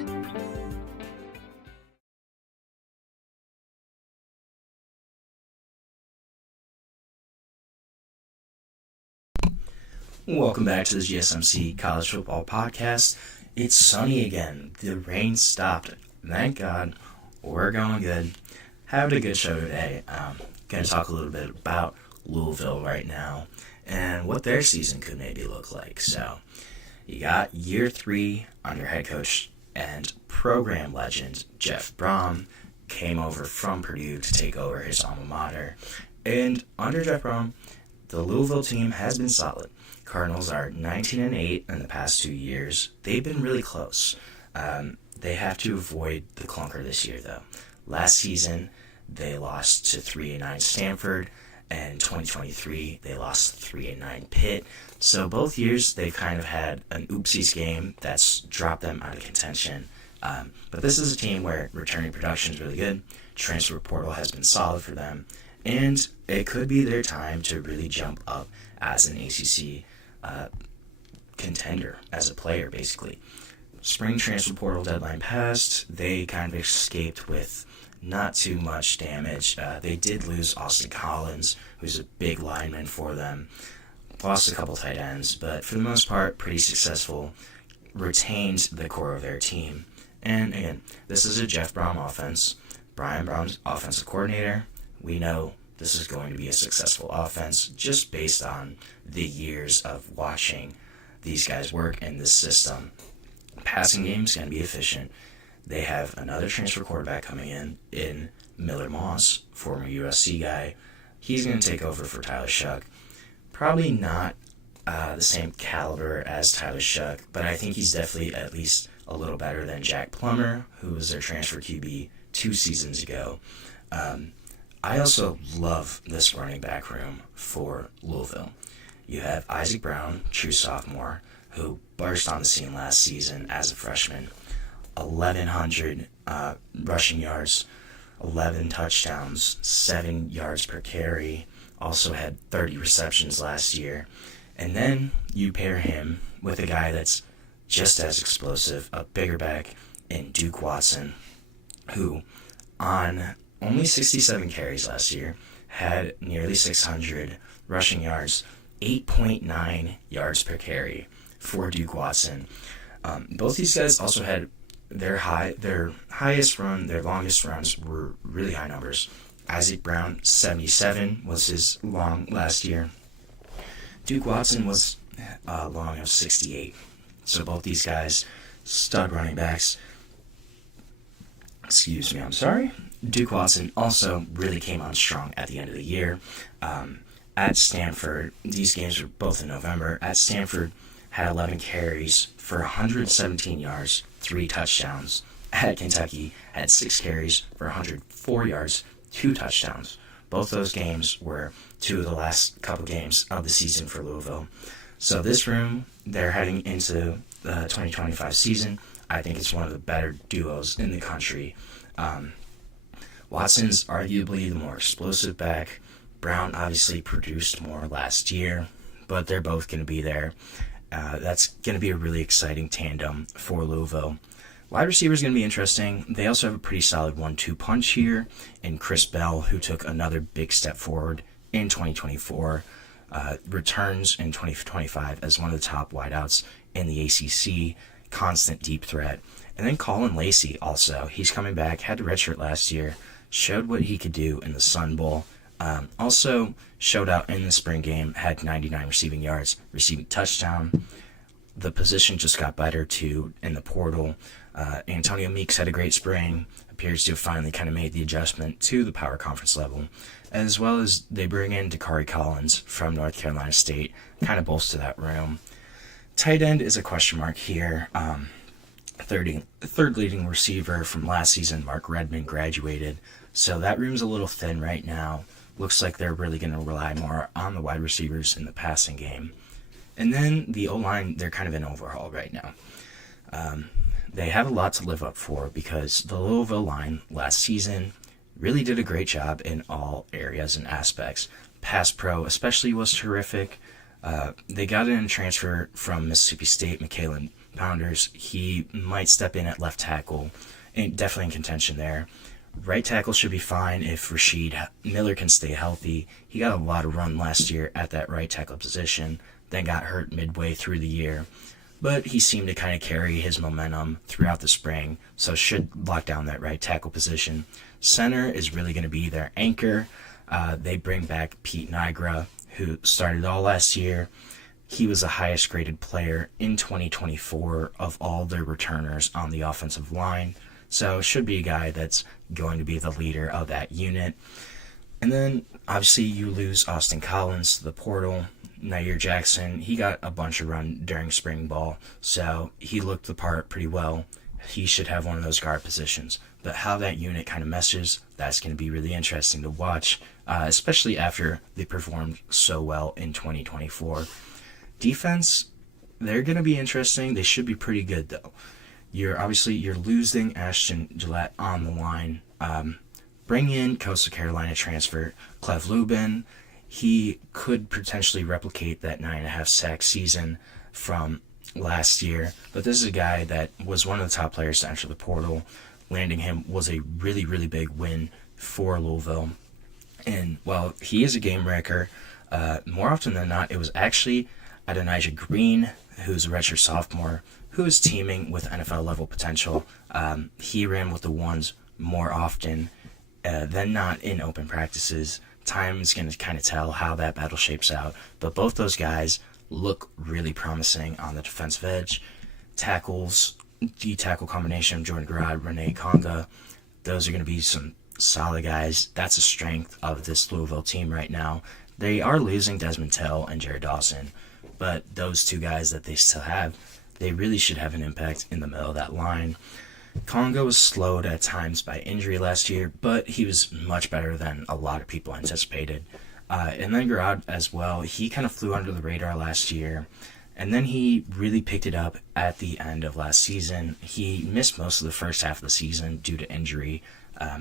Welcome back to the GSMC College Football Podcast. It's sunny again. The rain stopped. Thank God. We're going good. Having a good show today. Going to talk a little bit about Louisville right now and what their season could maybe look like. So, you got year 3 under head coach and program legend Jeff Brom came over from Purdue to take over his alma mater. And under Jeff Brom, the Louisville team has been solid. Cardinals are 19-8 in the past 2 years. They've been really close. They have to avoid the clunker this year, though. Last season, they lost to 3-9 Stanford, and 2023, they lost 3-9 Pitt. So both years, they've kind of had an oopsies game that's dropped them out of contention. But this is a team where returning production is really good. Transfer portal has been solid for them. And it could be their time to really jump up as an ACC contender, as a player, basically. Spring transfer portal deadline passed. They kind of escaped with not too much damage. They did lose Austin Collins, who's a big lineman for them. Lost a couple tight ends, but for the most part, pretty successful. Retained the core of their team. And again, this is a Jeff Brom offense. Brian Brom's offensive coordinator. We know this is going to be a successful offense just based on the years of watching these guys work in this system. Passing game's going to be efficient. They have another transfer quarterback coming in Miller Moss, former USC guy. He's going to take over for Tyler Shuck. Probably not the same caliber as Tyler Shuck, but I think he's definitely at least a little better than Jack Plummer, who was their transfer QB 2 seasons ago. I also love this running back room for Louisville. You have Isaac Brown, true sophomore, who burst on the scene last season as a freshman. 1,100 rushing yards, 11 touchdowns, 7 yards per carry. Also had 30 receptions last year. And then you pair him with a guy that's just as explosive, a bigger back in Duke Watson, who on only 67 carries last year, had nearly 600 rushing yards, 8.9 yards per carry for Duke Watson. Both these guys also had their highest run, their longest runs were really high numbers. Isaac Brown, 77 was his long last year. Duke Watson was long of 68. So both these guys, stud running backs. Excuse me, I'm sorry. Duke Watson also really came on strong at the end of the year. At Stanford, these games were both in November. At Stanford, had 11 carries for 117 yards, 3 touchdowns. At Kentucky, had 6 carries for 104 yards, 2 touchdowns. Both those games were 2 of the last couple games of the season for Louisville. So this room, they're heading into the 2025 season. I think it's one of the better duos in the country. Watson's arguably the more explosive back. Brown obviously produced more last year, but they're both going to be there. That's going to be a really exciting tandem for Louisville. Wide receiver is going to be interesting. They also have a pretty solid 1-2 punch here in Chris Bell, who took another big step forward in 2024. Returns in 2025 as one of the top wideouts in the ACC, constant deep threat. And then Colin Lacey also. He's coming back, had a redshirt last year, showed what he could do in the Sun Bowl. Also showed out in the spring game, had 99 receiving yards, receiving touchdown. The position just got better too in the portal. Antonio Meeks had a great spring, appears to have finally kind of made the adjustment to the power conference level, as well as they bring in Dakari Collins from North Carolina State, kind of bolster that room. Tight end is a question mark here. Third leading receiver from last season, Mark Redmond, graduated, so that room's a little thin right now. Looks like they're really going to rely more on the wide receivers in the passing game. And then the O-line, they're kind of in overhaul right now. They have a lot to live up for because the Louisville line last season really did a great job in all areas and aspects. Pass pro especially was terrific. They got in a transfer from Mississippi State, Michaelan Pounders. He might step in at left tackle, and definitely in contention there. Right tackle should be fine if Rashid Miller can stay healthy. He got a lot of run last year at that right tackle position, then got hurt midway through the year. But he seemed to kind of carry his momentum throughout the spring, so should lock down that right tackle position. Center is really going to be their anchor. They bring back Pete Nigra, who started all last year. He was the highest graded player in 2024 of all their returners on the offensive line. So should be a guy that's going to be the leader of that unit. And then obviously you lose Austin Collins to the portal. Nair Jackson, he got a bunch of run during spring ball, so he looked the part pretty well. He should have one of those guard positions. But how that unit kind of meshes, that's going to be really interesting to watch, especially after they performed so well in 2024. Defense, they're going to be interesting. They should be pretty good, though. You're losing Ashton Gillette on the line. Bring in Coastal Carolina transfer Cleve Lubin. He could potentially replicate that 9.5 sack season from last year, but this is a guy that was one of the top players to enter the portal. Landing him was a really, really big win for Louisville. And while he is a game wrecker, more often than not, it was actually Adonijah Green, who's a redshirt sophomore, who is teaming with NFL level potential. He ran with the ones more often than not in open practices. Time is going to kind of tell how that battle shapes out, but both those guys look really promising on the defensive edge. Tackles, D-tackle combination of Jordan Garrard, Renee Conga, those are going to be some solid guys. That's a strength of this Louisville team right now. They are losing Desmond Tell and Jared Dawson, but those two guys that they still have, they really should have an impact in the middle of that line. Conga was slowed at times by injury last year, but he was much better than a lot of people anticipated. And then Garrard as well, he kind of flew under the radar last year, and then he really picked it up at the end of last season. He missed most of the first half of the season due to injury,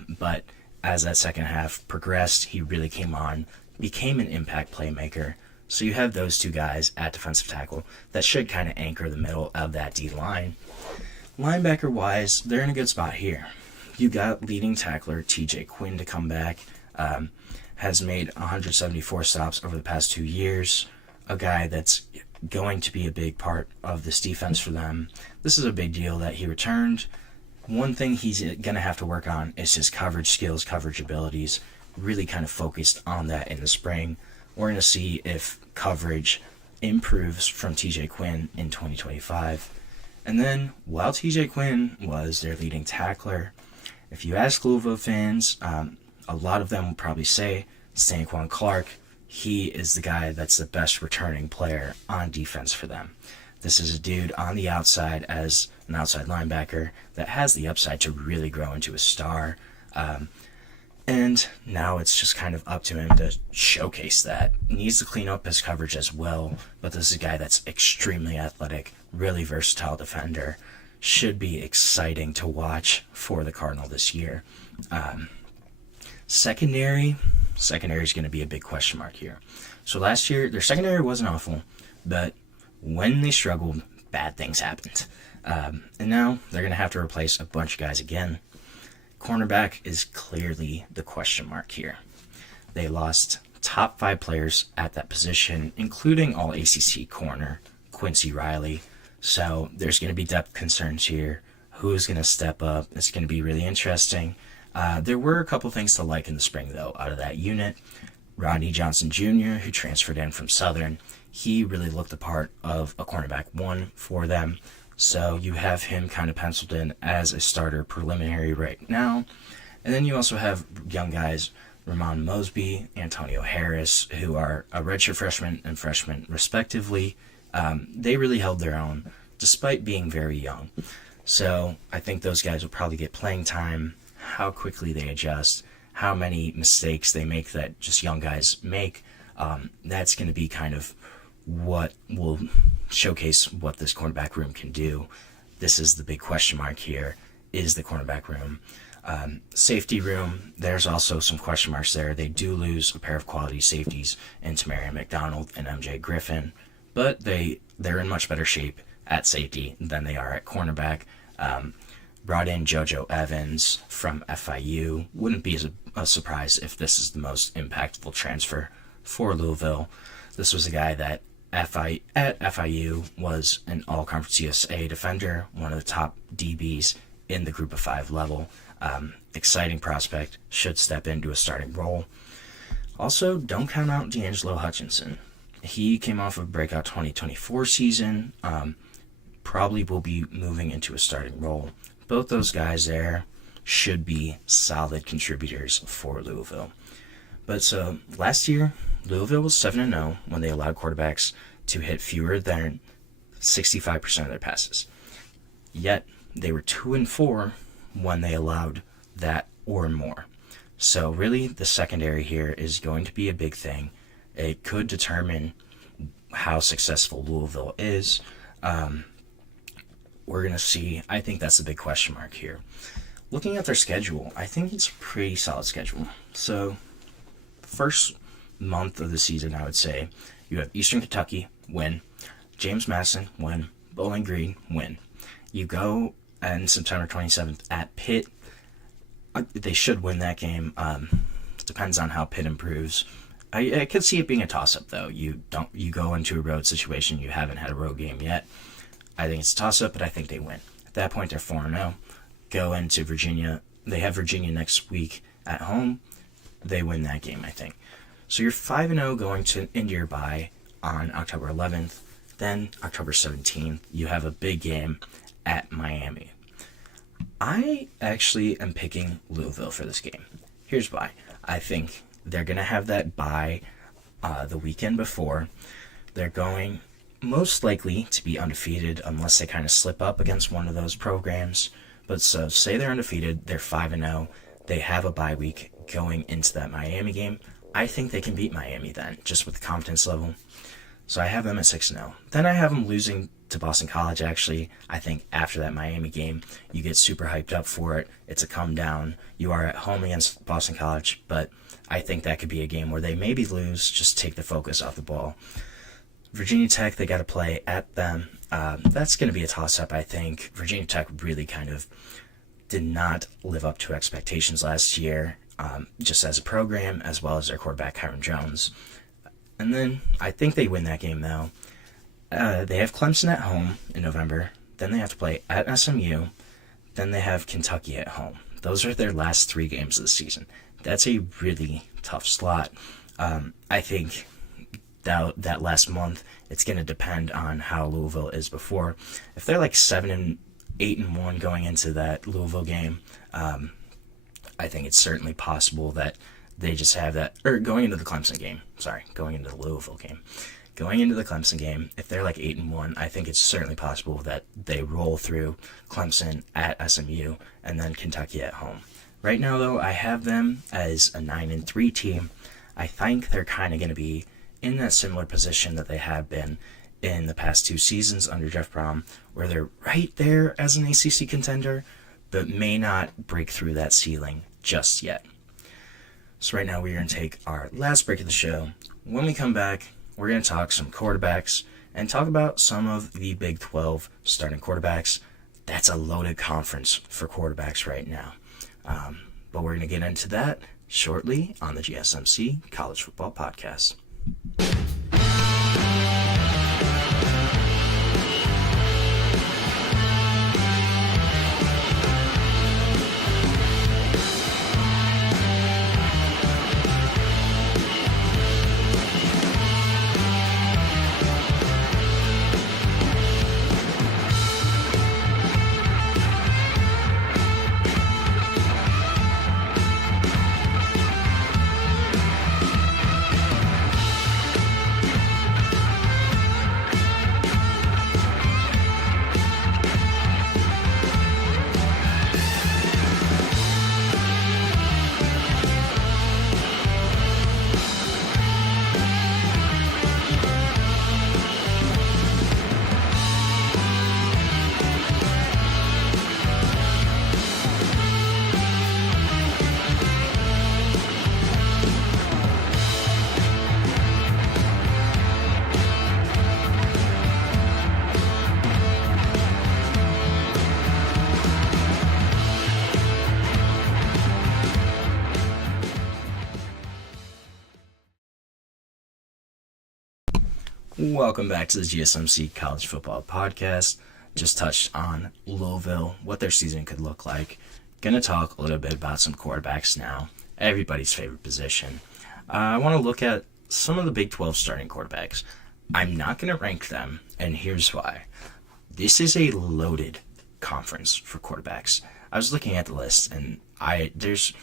but as that second half progressed, he really came on, became an impact playmaker. So you have those two guys at defensive tackle that should kind of anchor the middle of that D-line. Linebacker-wise, they're in a good spot here. you got leading tackler TJ Quinn to come back. Has made 174 stops over the past 2 years. A guy that's going to be a big part of this defense for them. This is a big deal that he returned. One thing he's going to have to work on is his coverage skills, coverage abilities. Really kind of focused on that in the spring. We're going to see if coverage improves from TJ Quinn in 2025. And then, while TJ Quinn was their leading tackler, if you ask Louisville fans, a lot of them will probably say Stanquan Clark. He is the guy that's the best returning player on defense for them. This is a dude on the outside as an outside linebacker that has the upside to really grow into a star. And now it's just kind of up to him to showcase that. He needs to clean up his coverage as well, but this is a guy that's extremely athletic, really versatile defender. Should be exciting to watch for the Cardinal this year. Secondary is going to be a big question mark here. So last year, their secondary wasn't awful, but when they struggled, bad things happened. And now they're going to have to replace a bunch of guys again. Cornerback is clearly the question mark here. They lost top 5 players at that position, including all ACC corner, Quincy Riley. So there's going to be depth concerns here. Who's going to step up? It's going to be really interesting. There were a couple things to like in the spring, though, out of that unit. Rodney Johnson Jr., who transferred in from Southern, he really looked the part of a cornerback 1 for them. So you have him kind of penciled in as a starter preliminary right now. And then you also have young guys, Ramon Mosby, Antonio Harris, who are a redshirt freshman and freshman respectively. They really held their own despite being very young. So I think those guys will probably get playing time. How quickly they adjust, how many mistakes they make that just young guys make, that's going to be kind of what will showcase what this cornerback room can do. This is the big question mark here, is the cornerback room. Safety room, there's also some question marks there. They do lose a pair of quality safeties in Tamarian McDonald and MJ Griffin, but they're in much better shape at safety than they are at cornerback. Brought in JoJo Evans from FIU. Wouldn't be a surprise if this is the most impactful transfer for Louisville. This was a guy that at FIU was an all-conference USA defender, one of the top DBs in the group of 5 level. Exciting prospect, should step into a starting role. Also, don't count out D'Angelo Hutchinson. He came off of breakout 2024 season, probably will be moving into a starting role. Both those guys there should be solid contributors for Louisville. But so last year, Louisville was 7-0 when they allowed quarterbacks to hit fewer than 65% of their passes. Yet they were 2-4 when they allowed that or more. So really, the secondary here is going to be a big thing. It could determine how successful Louisville is. We're going to see. I think that's the big question mark here. Looking at their schedule, I think it's a pretty solid schedule. So, first month of the season, I would say, you have Eastern Kentucky, win. James Madison, win. Bowling Green, win. You go on September 27th at Pitt. They should win that game. Depends on how Pitt improves. I could see it being a toss-up, though. You go into a road situation. You haven't had a road game yet. I think it's a toss-up, but I think they win. At that point, they're 4-0. Go into Virginia. They have Virginia next week at home. They win that game, I think. So you're 5-0 going into your bye on October 11th. Then October 17th, you have a big game at Miami. I actually am picking Louisville for this game. Here's why. I think they're going to have that bye the weekend before. They're going most likely to be undefeated unless they kind of slip up against one of those programs. But so say they're undefeated, they're 5-0, they have a bye week going into that Miami game. I think they can beat Miami then, just with the confidence level. So I have them at 6-0. Then I have them losing to Boston College, actually. I think after that Miami game, you get super hyped up for it. It's a come down. You are at home against Boston College, but I think that could be a game where they maybe lose, just take the focus off the ball. Virginia Tech, they got to play at them. That's going to be a toss-up, I think. Virginia Tech really kind of did not live up to expectations last year, just as a program, as well as their quarterback, Kyron Jones. And then I think they win that game, though. They have Clemson at home in November. Then they have to play at SMU. Then they have Kentucky at home. Those are their last 3 games of the season. That's a really tough slot. I think that last month, it's going to depend on how Louisville is before. If they're like 7-8-1 going into that Louisville game, I think it's certainly possible that they just have that, or going into the Clemson game, going into the Louisville game. Going into the Clemson game, if they're like 8-1, I think it's certainly possible that they roll through Clemson at SMU and then Kentucky at home. Right now, though, I have them as a 9-3 team. I think they're kind of going to be in that similar position that they have been in the past 2 seasons under Jeff Brom, where they're right there as an ACC contender, but may not break through that ceiling just yet. So right now we're going to take our last break of the show. When we come back, we're going to talk some quarterbacks and talk about some of the Big 12 starting quarterbacks. That's a loaded conference for quarterbacks right now. But we're going to get into that shortly on the GSMC College Football Podcast. Welcome back to the GSMC College Football Podcast. Just touched on Louisville, what their season could look like. Gonna talk a little bit about some quarterbacks now. Everybody's favorite position. I want to look at some of the Big 12 starting quarterbacks. I'm not gonna rank them, and here's why. This is a loaded conference for quarterbacks. I was looking at the list, and there's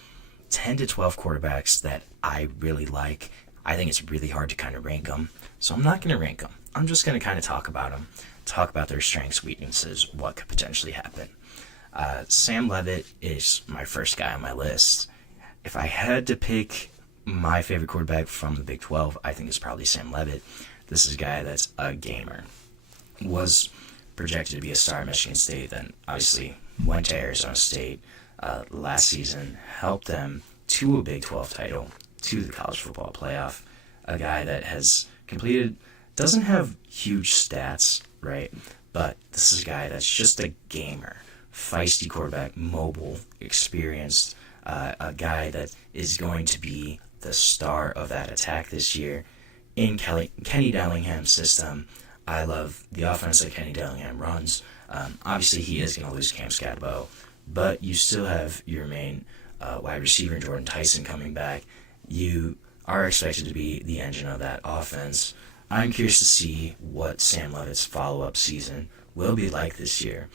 10 to 12 quarterbacks that I really like. I think it's really hard to kind of rank them. So I'm not going to rank them. I'm just going to kind of talk about them, talk about their strengths, weaknesses, what could potentially happen. Sam Leavitt is my first guy on my list. If I had to pick my favorite quarterback from the Big 12, I think it's probably Sam Leavitt. This is a guy that's a gamer. Was projected to be a star at Michigan State, then obviously went to Arizona State last season, helped them to a Big 12 title, to the college football playoff. A guy that has completed, doesn't have huge stats, right? But this is a guy that's just a gamer, feisty quarterback, mobile, experienced, a guy that is going to be the star of that attack this year in Kenny Dellingham's system. I love the offense that Kenny Dellingham runs. Obviously, he is going to lose Cam Scatabo, but you still have your main wide receiver, Jordan Tyson, coming back. You are expected to be the engine of that offense. I'm curious to see what Sam Leavitt's follow-up season will be like this year.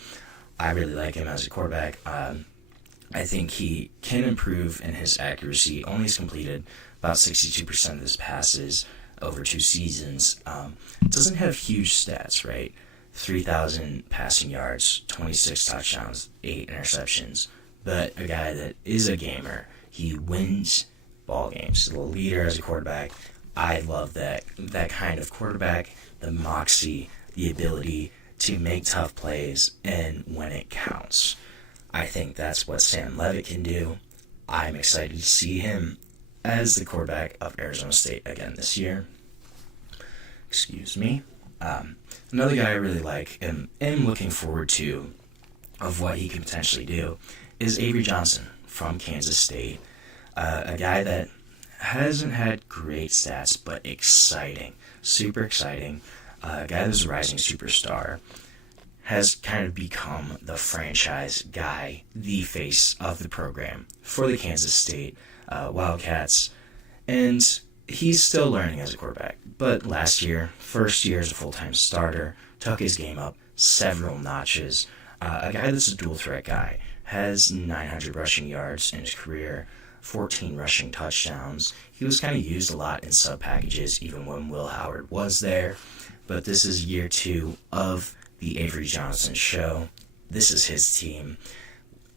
I really like him as a quarterback. I think he can improve in his accuracy. Only has completed about 62% of his passes over 2 seasons. Doesn't have huge stats, right? 3,000 passing yards, 26 touchdowns, 8 interceptions. But a guy that is a gamer. He wins ball games. The leader as a quarterback. I love that kind of quarterback, the moxie, the ability to make tough plays, and when it counts. I think that's what Sam Leavitt can do. I'm excited to see him as the quarterback of Arizona State again this year. Excuse me. Another guy I really like and am looking forward to of what he can potentially do is Avery Johnson from Kansas State, a guy that hasn't had great stats, but exciting, super exciting, a guy that's a rising superstar, has kind of become the franchise guy, the face of the program for the Kansas State Wildcats, and he's still learning as a quarterback, but last year, first year as a full-time starter, took his game up several notches. A guy that's a dual threat guy, has 900 rushing yards in his career, 14 rushing touchdowns. He was kind of used a lot in sub packages even when Will Howard was there, but this is year 2 of the Avery Johnson show. This is his team.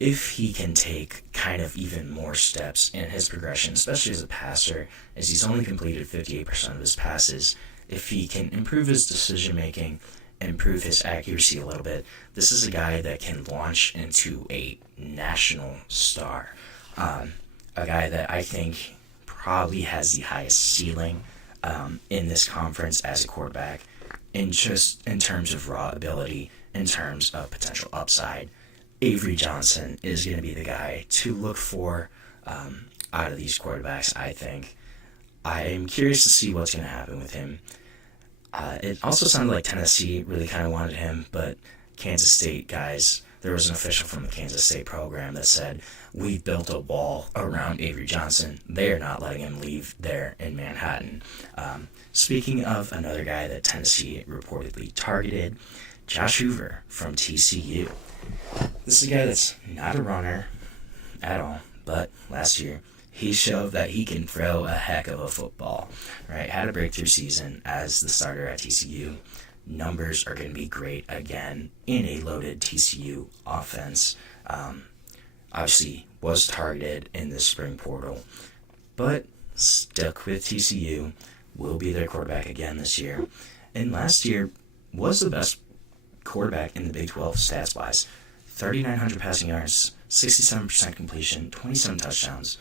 If he can take kind of even more steps in his progression, especially as a passer, as he's only completed 58% of his passes, if he can improve his decision making, improve his accuracy a little bit, this is a guy that can launch into a national star. A guy that I think probably has the highest ceiling in this conference as a quarterback, in terms of raw ability, in terms of potential upside. Avery Johnson is going to be the guy to look for out of these quarterbacks, I think. I'm curious to see what's going to happen with him. It also sounded like Tennessee really kind of wanted him, but Kansas State guys, there was an official from the Kansas State program that said, we built a wall around Avery Johnson. They are not letting him leave there in Manhattan. Speaking of another guy that Tennessee reportedly targeted, Josh Hoover from TCU. This is a guy that's not a runner at all, but last year he showed that he can throw a heck of a football, right? Had a breakthrough season as the starter at TCU. Numbers are going to be great again in a loaded TCU offense. Obviously was targeted in the spring portal, but stuck with TCU, will be their quarterback again this year. And last year was the best quarterback in the Big 12 stats-wise. 3,900 passing yards, 67% completion, 27 touchdowns.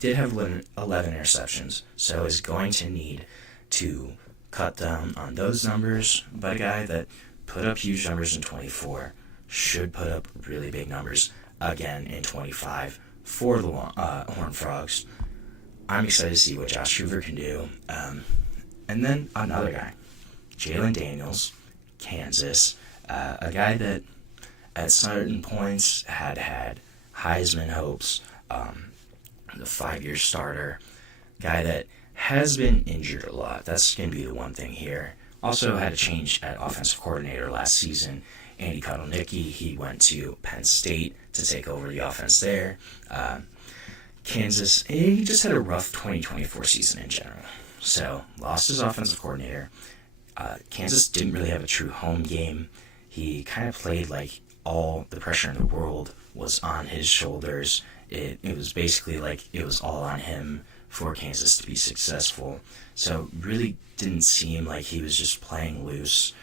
Did have 11 interceptions, so is going to need to cut down on those numbers. But a guy that put up huge numbers in 24 should put up really big numbers again in 25 for the Horned Frogs. I'm excited to see what Josh Hoover can do. And then another guy, Jalen Daniels, Kansas, a guy that at certain points had Heisman hopes, the 5-year starter, guy that has been injured a lot. That's going to be the one thing here. Also had a change at offensive coordinator last season. Andy Kotelnicki, he went to Penn State to take over the offense there. Kansas, he just had a rough 2024 season in general. So, lost his offensive coordinator. Kansas didn't really have a true home game. He kind of played like all the pressure in the world was on his shoulders. It was basically like it was all on him for Kansas to be successful. So really didn't seem like he was just playing loose,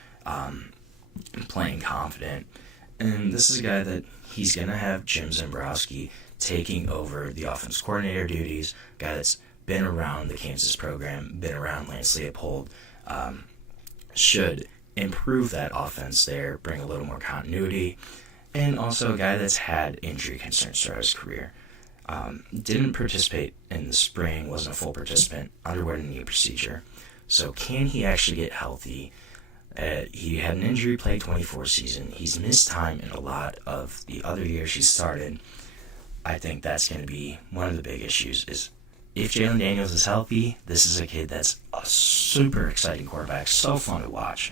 playing confident. And this is a guy that he's going to have Jim Zembrowski taking over the offense coordinator duties, a guy that's been around the Kansas program, been around Lance Leopold, should improve that offense there, bring a little more continuity, and also a guy that's had injury concerns throughout his career. Didn't participate in the spring, wasn't a full participant, underwent a knee procedure. So can he actually get healthy? He had an injury-plagued 24 season. He's missed time in a lot of the other years he started. I think that's going to be one of the big issues is if Jalen Daniels is healthy, this is a kid that's a super exciting quarterback, so fun to watch.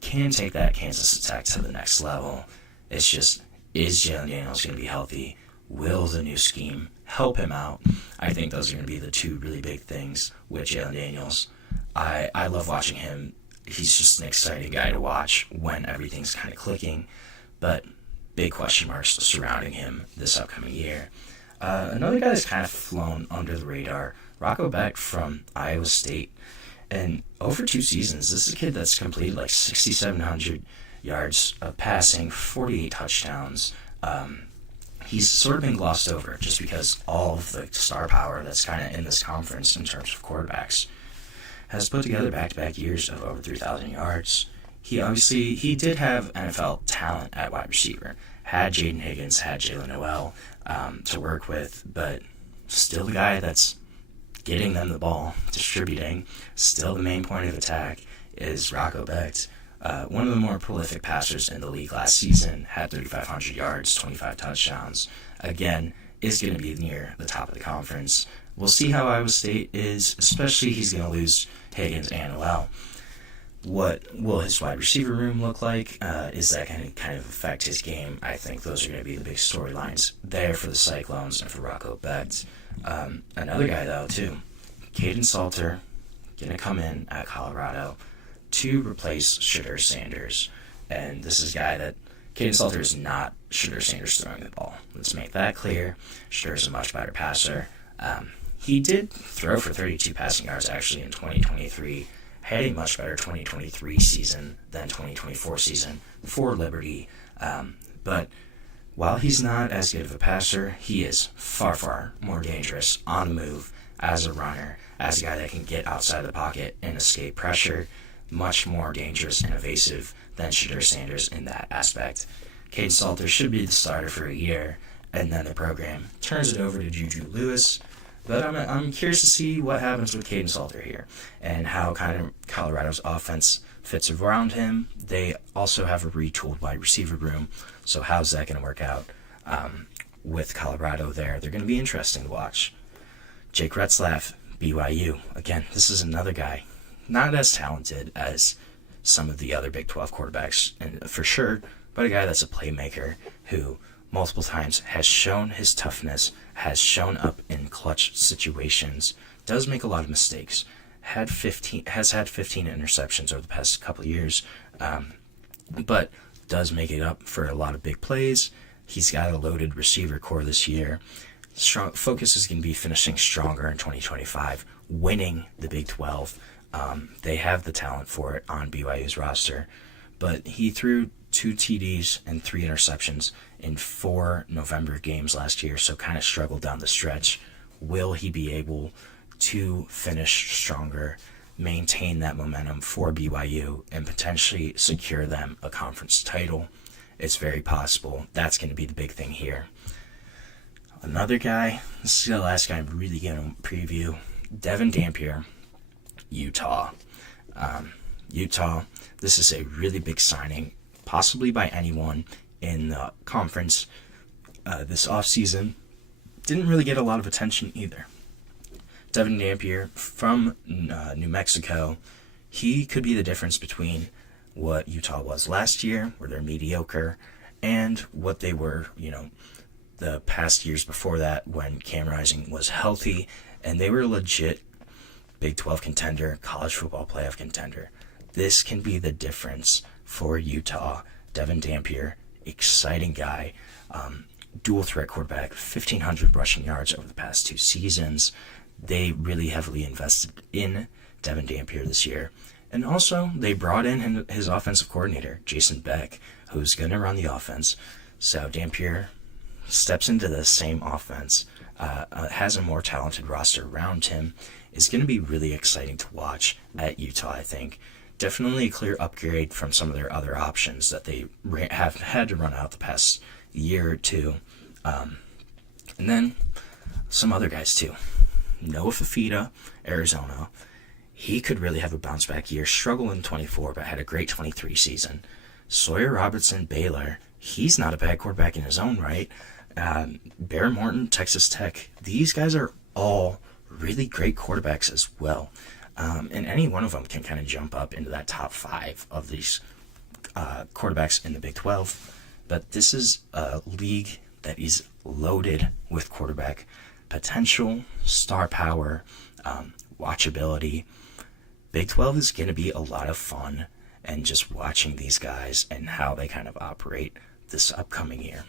Can take that Kansas attack to the next level. It's just, is Jalen Daniels going to be healthy? Will the new scheme help him out? I think those are going to be the two really big things with Jalen Daniels. I love watching him. He's just an exciting guy to watch when everything's kind of clicking, but big question marks surrounding him this upcoming year. Another guy that's kind of flown under the radar, Rocco Beck from Iowa State. And over 2 seasons, this is a kid that's completed like 6,700 yards of passing, 48 touchdowns. He's sort of been glossed over just because all of the star power that's kind of in this conference in terms of quarterbacks has put together back-to-back years of over 3,000 yards. He did have NFL talent at wide receiver, had Jaden Higgins, had Jalen Noel to work with, but still the guy that's getting them the ball, distributing, still the main point of attack is Rocco Becht. One of the more prolific passers in the league last season, had 3,500 yards, 25 touchdowns. Again, is going to be near the top of the conference. We'll see how Iowa State is, especially he's going to lose Higgins and Noel. What will his wide receiver room look like? Is that going to kind of affect his game? I think those are going to be the big storylines there for the Cyclones and for Rocco Becht. Another guy, though, too, Caden Salter, going to come in at Colorado to replace Shedeur Sanders. And this is a guy that Caden Salter is not Shedeur Sanders throwing the ball. Let's make that clear. Shedeur is a much better passer. He did throw for 32 passing yards actually in 2023. Had a much better 2023 season than 2024 season for Liberty. But while he's not as good of a passer, he is far, far more dangerous on the move as a runner, as a guy that can get outside the pocket and escape pressure. Much more dangerous and evasive than Shedeur Sanders in that aspect. Caden Salter should be the starter for a year, and then the program turns it over to Juju Lewis. But I'm curious to see what happens with Caden Salter here and how kind of Colorado's offense fits around him. They also have a retooled wide receiver room, so how's that going to work out with Colorado there? They're going to be interesting to watch. Jake Retzlaff, BYU. Again, this is another guy not as talented as some of the other Big 12 quarterbacks, and for sure, but a guy that's a playmaker who multiple times has shown his toughness, has shown up in clutch situations, does make a lot of mistakes, has had 15 interceptions over the past couple of years, but does make it up for a lot of big plays. He's got a loaded receiver core this year. Strong focus is going to be finishing stronger in 2025, winning the Big 12. They have the talent for it on BYU's roster, but he threw 2 TDs and 3 interceptions in 4 November games last year, so kind of struggled down the stretch. Will he be able to finish stronger, maintain that momentum for BYU, and potentially secure them a conference title? It's very possible. That's going to be the big thing here. Another guy, this is the last guy I'm really going to preview, Devin Dampier, Utah. Utah, this is a really big signing, possibly by anyone in the conference this offseason. Didn't really get a lot of attention either. Devin Dampier from New Mexico, he could be the difference between what Utah was last year, where they're mediocre, and what they were, the past years before that when Cam Rising was healthy, and they were legit Big 12 contender, college football playoff contender. This can be the difference for Utah. Devin Dampier, exciting guy, dual threat quarterback, 1,500 rushing yards over the past 2 seasons. They really heavily invested in Devin Dampier this year. And also, they brought in his offensive coordinator, Jason Beck, who's going to run the offense. So Dampier steps into the same offense, has a more talented roster around him, is going to be really exciting to watch at Utah, I think. Definitely a clear upgrade from some of their other options that they have had to run out the past year or two. And then some other guys too. Noah Fafita, Arizona. He could really have a bounce back year. Struggled in 24, but had a great 23 season. Sawyer Robertson, Baylor. He's not a bad quarterback in his own right. Bear Morton, Texas Tech. These guys are all really great quarterbacks as well. And any one of them can kind of jump up into that top 5 of these quarterbacks in the Big 12. But this is a league that is loaded with quarterback potential, star power, watchability. Big 12 is going to be a lot of fun, and just watching these guys and how they kind of operate this upcoming year.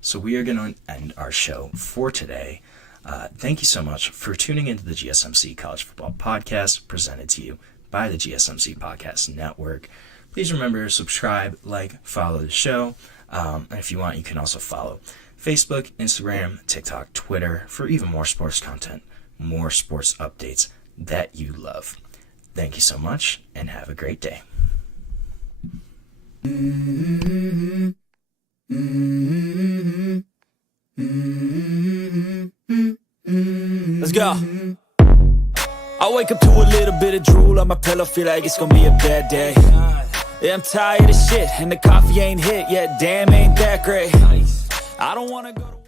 So we are going to end our show for today. Thank you so much for tuning into the GSMC College Football Podcast, presented to you by the GSMC Podcast Network. Please remember to subscribe, follow the show, and if you want, you can also follow Facebook, Instagram, TikTok, Twitter for even more sports content, more sports updates that you love. Thank you so much, and have a great day. Let's go. I wake up to a little bit of drool on my pillow, feel like it's gonna be a bad day. Yeah, I'm tired of shit, and the coffee ain't hit yet, damn, ain't that great. I don't wanna go to